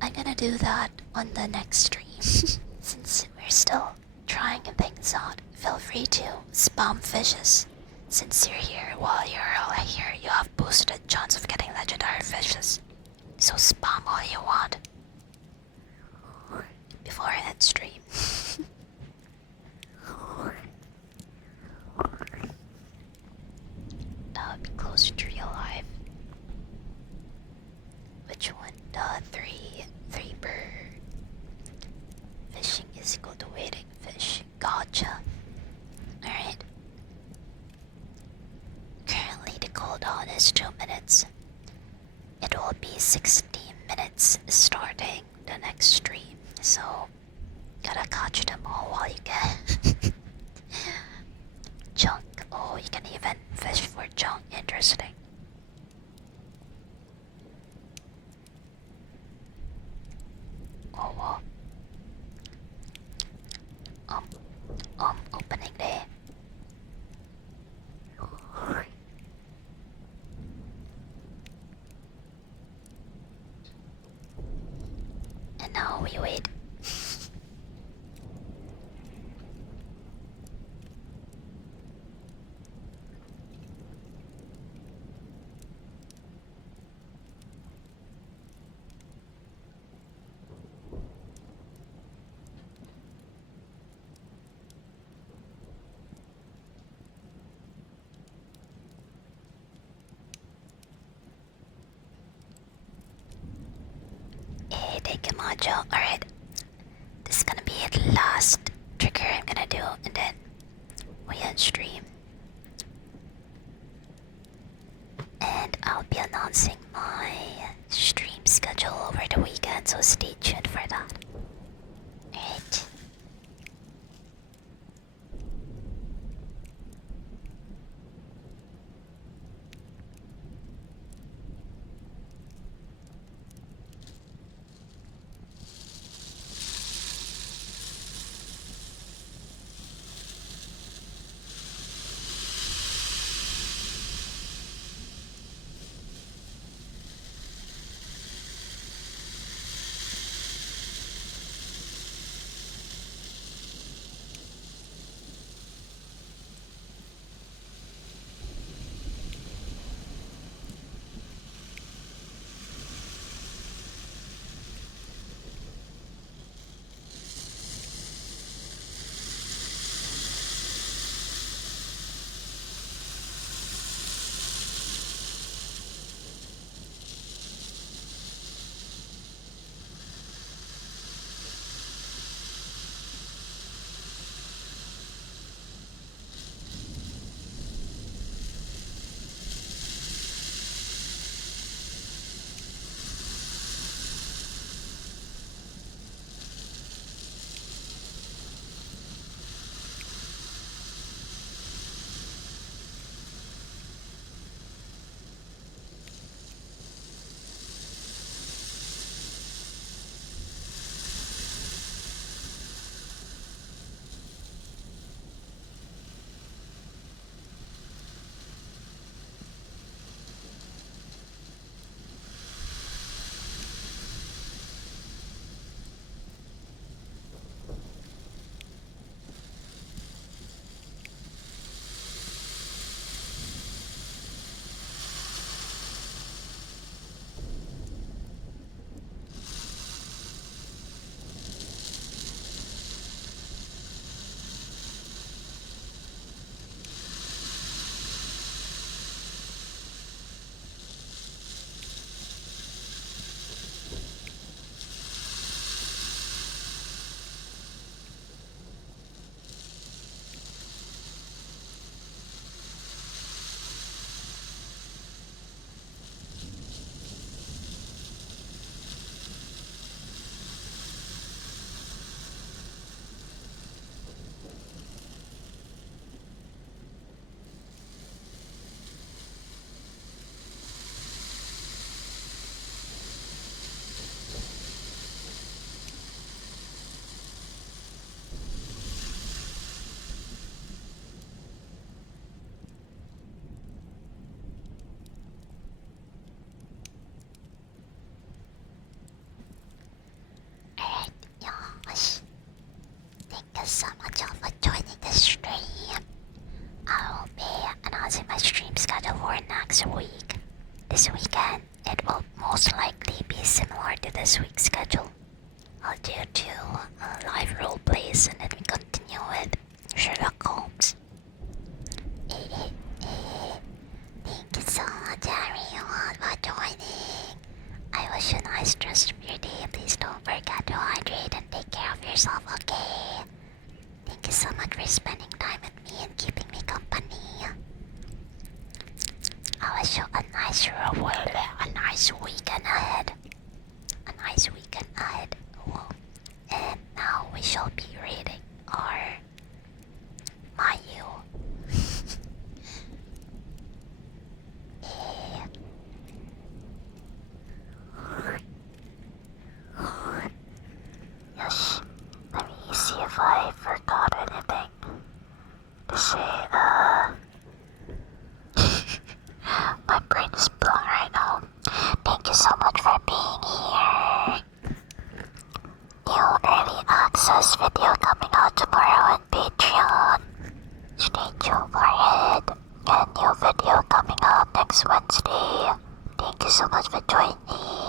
I'm gonna do that on the next stream. Since we're still trying things out, feel free to spam fishes. Since you're here, while you're all here, you have boosted chance of getting legendary fishes. So spam all you want before I end stream. That would be closer to real life. Which one? The three bird. Fishing is equal to waiting fish. Gotcha. Alright. Currently the cooldown is 2 minutes. It will be 16 minutes starting the next stream. So gotta catch them all while you can. Junk. Oh, you can even fish for junk. Interesting. Oh, opening day. now we wait. Hey, thank you, Mojo. Alright, this is gonna be the last trigger I'm gonna do, and then we end stream. And I'll be announcing my stream schedule over the weekend, so stay tuned for that. Alright. Alright, y'all. Thank you so much all for joining the stream. I will be announcing my stream schedule for next week. This weekend, it will most likely be similar to this week's schedule. I'll do 2 live role plays and then we continue with Sherlock Holmes. Thank you so much, everyone, for joining. I wish you a nice rest of your day. Please don't forget to hydrate and take care of yourself, okay? Thank you so much for spending time with me and keeping me company. I wish you a nice weekend ahead. A nice weekend ahead. Whoa. And now we shall be reading our Mayu. Yes, let me see if I forgot anything to say. My brain is blown right now. Thank you so much for being says video coming out tomorrow on Patreon. Stay tuned for it. And new video coming out next Wednesday. Thank you so much for joining.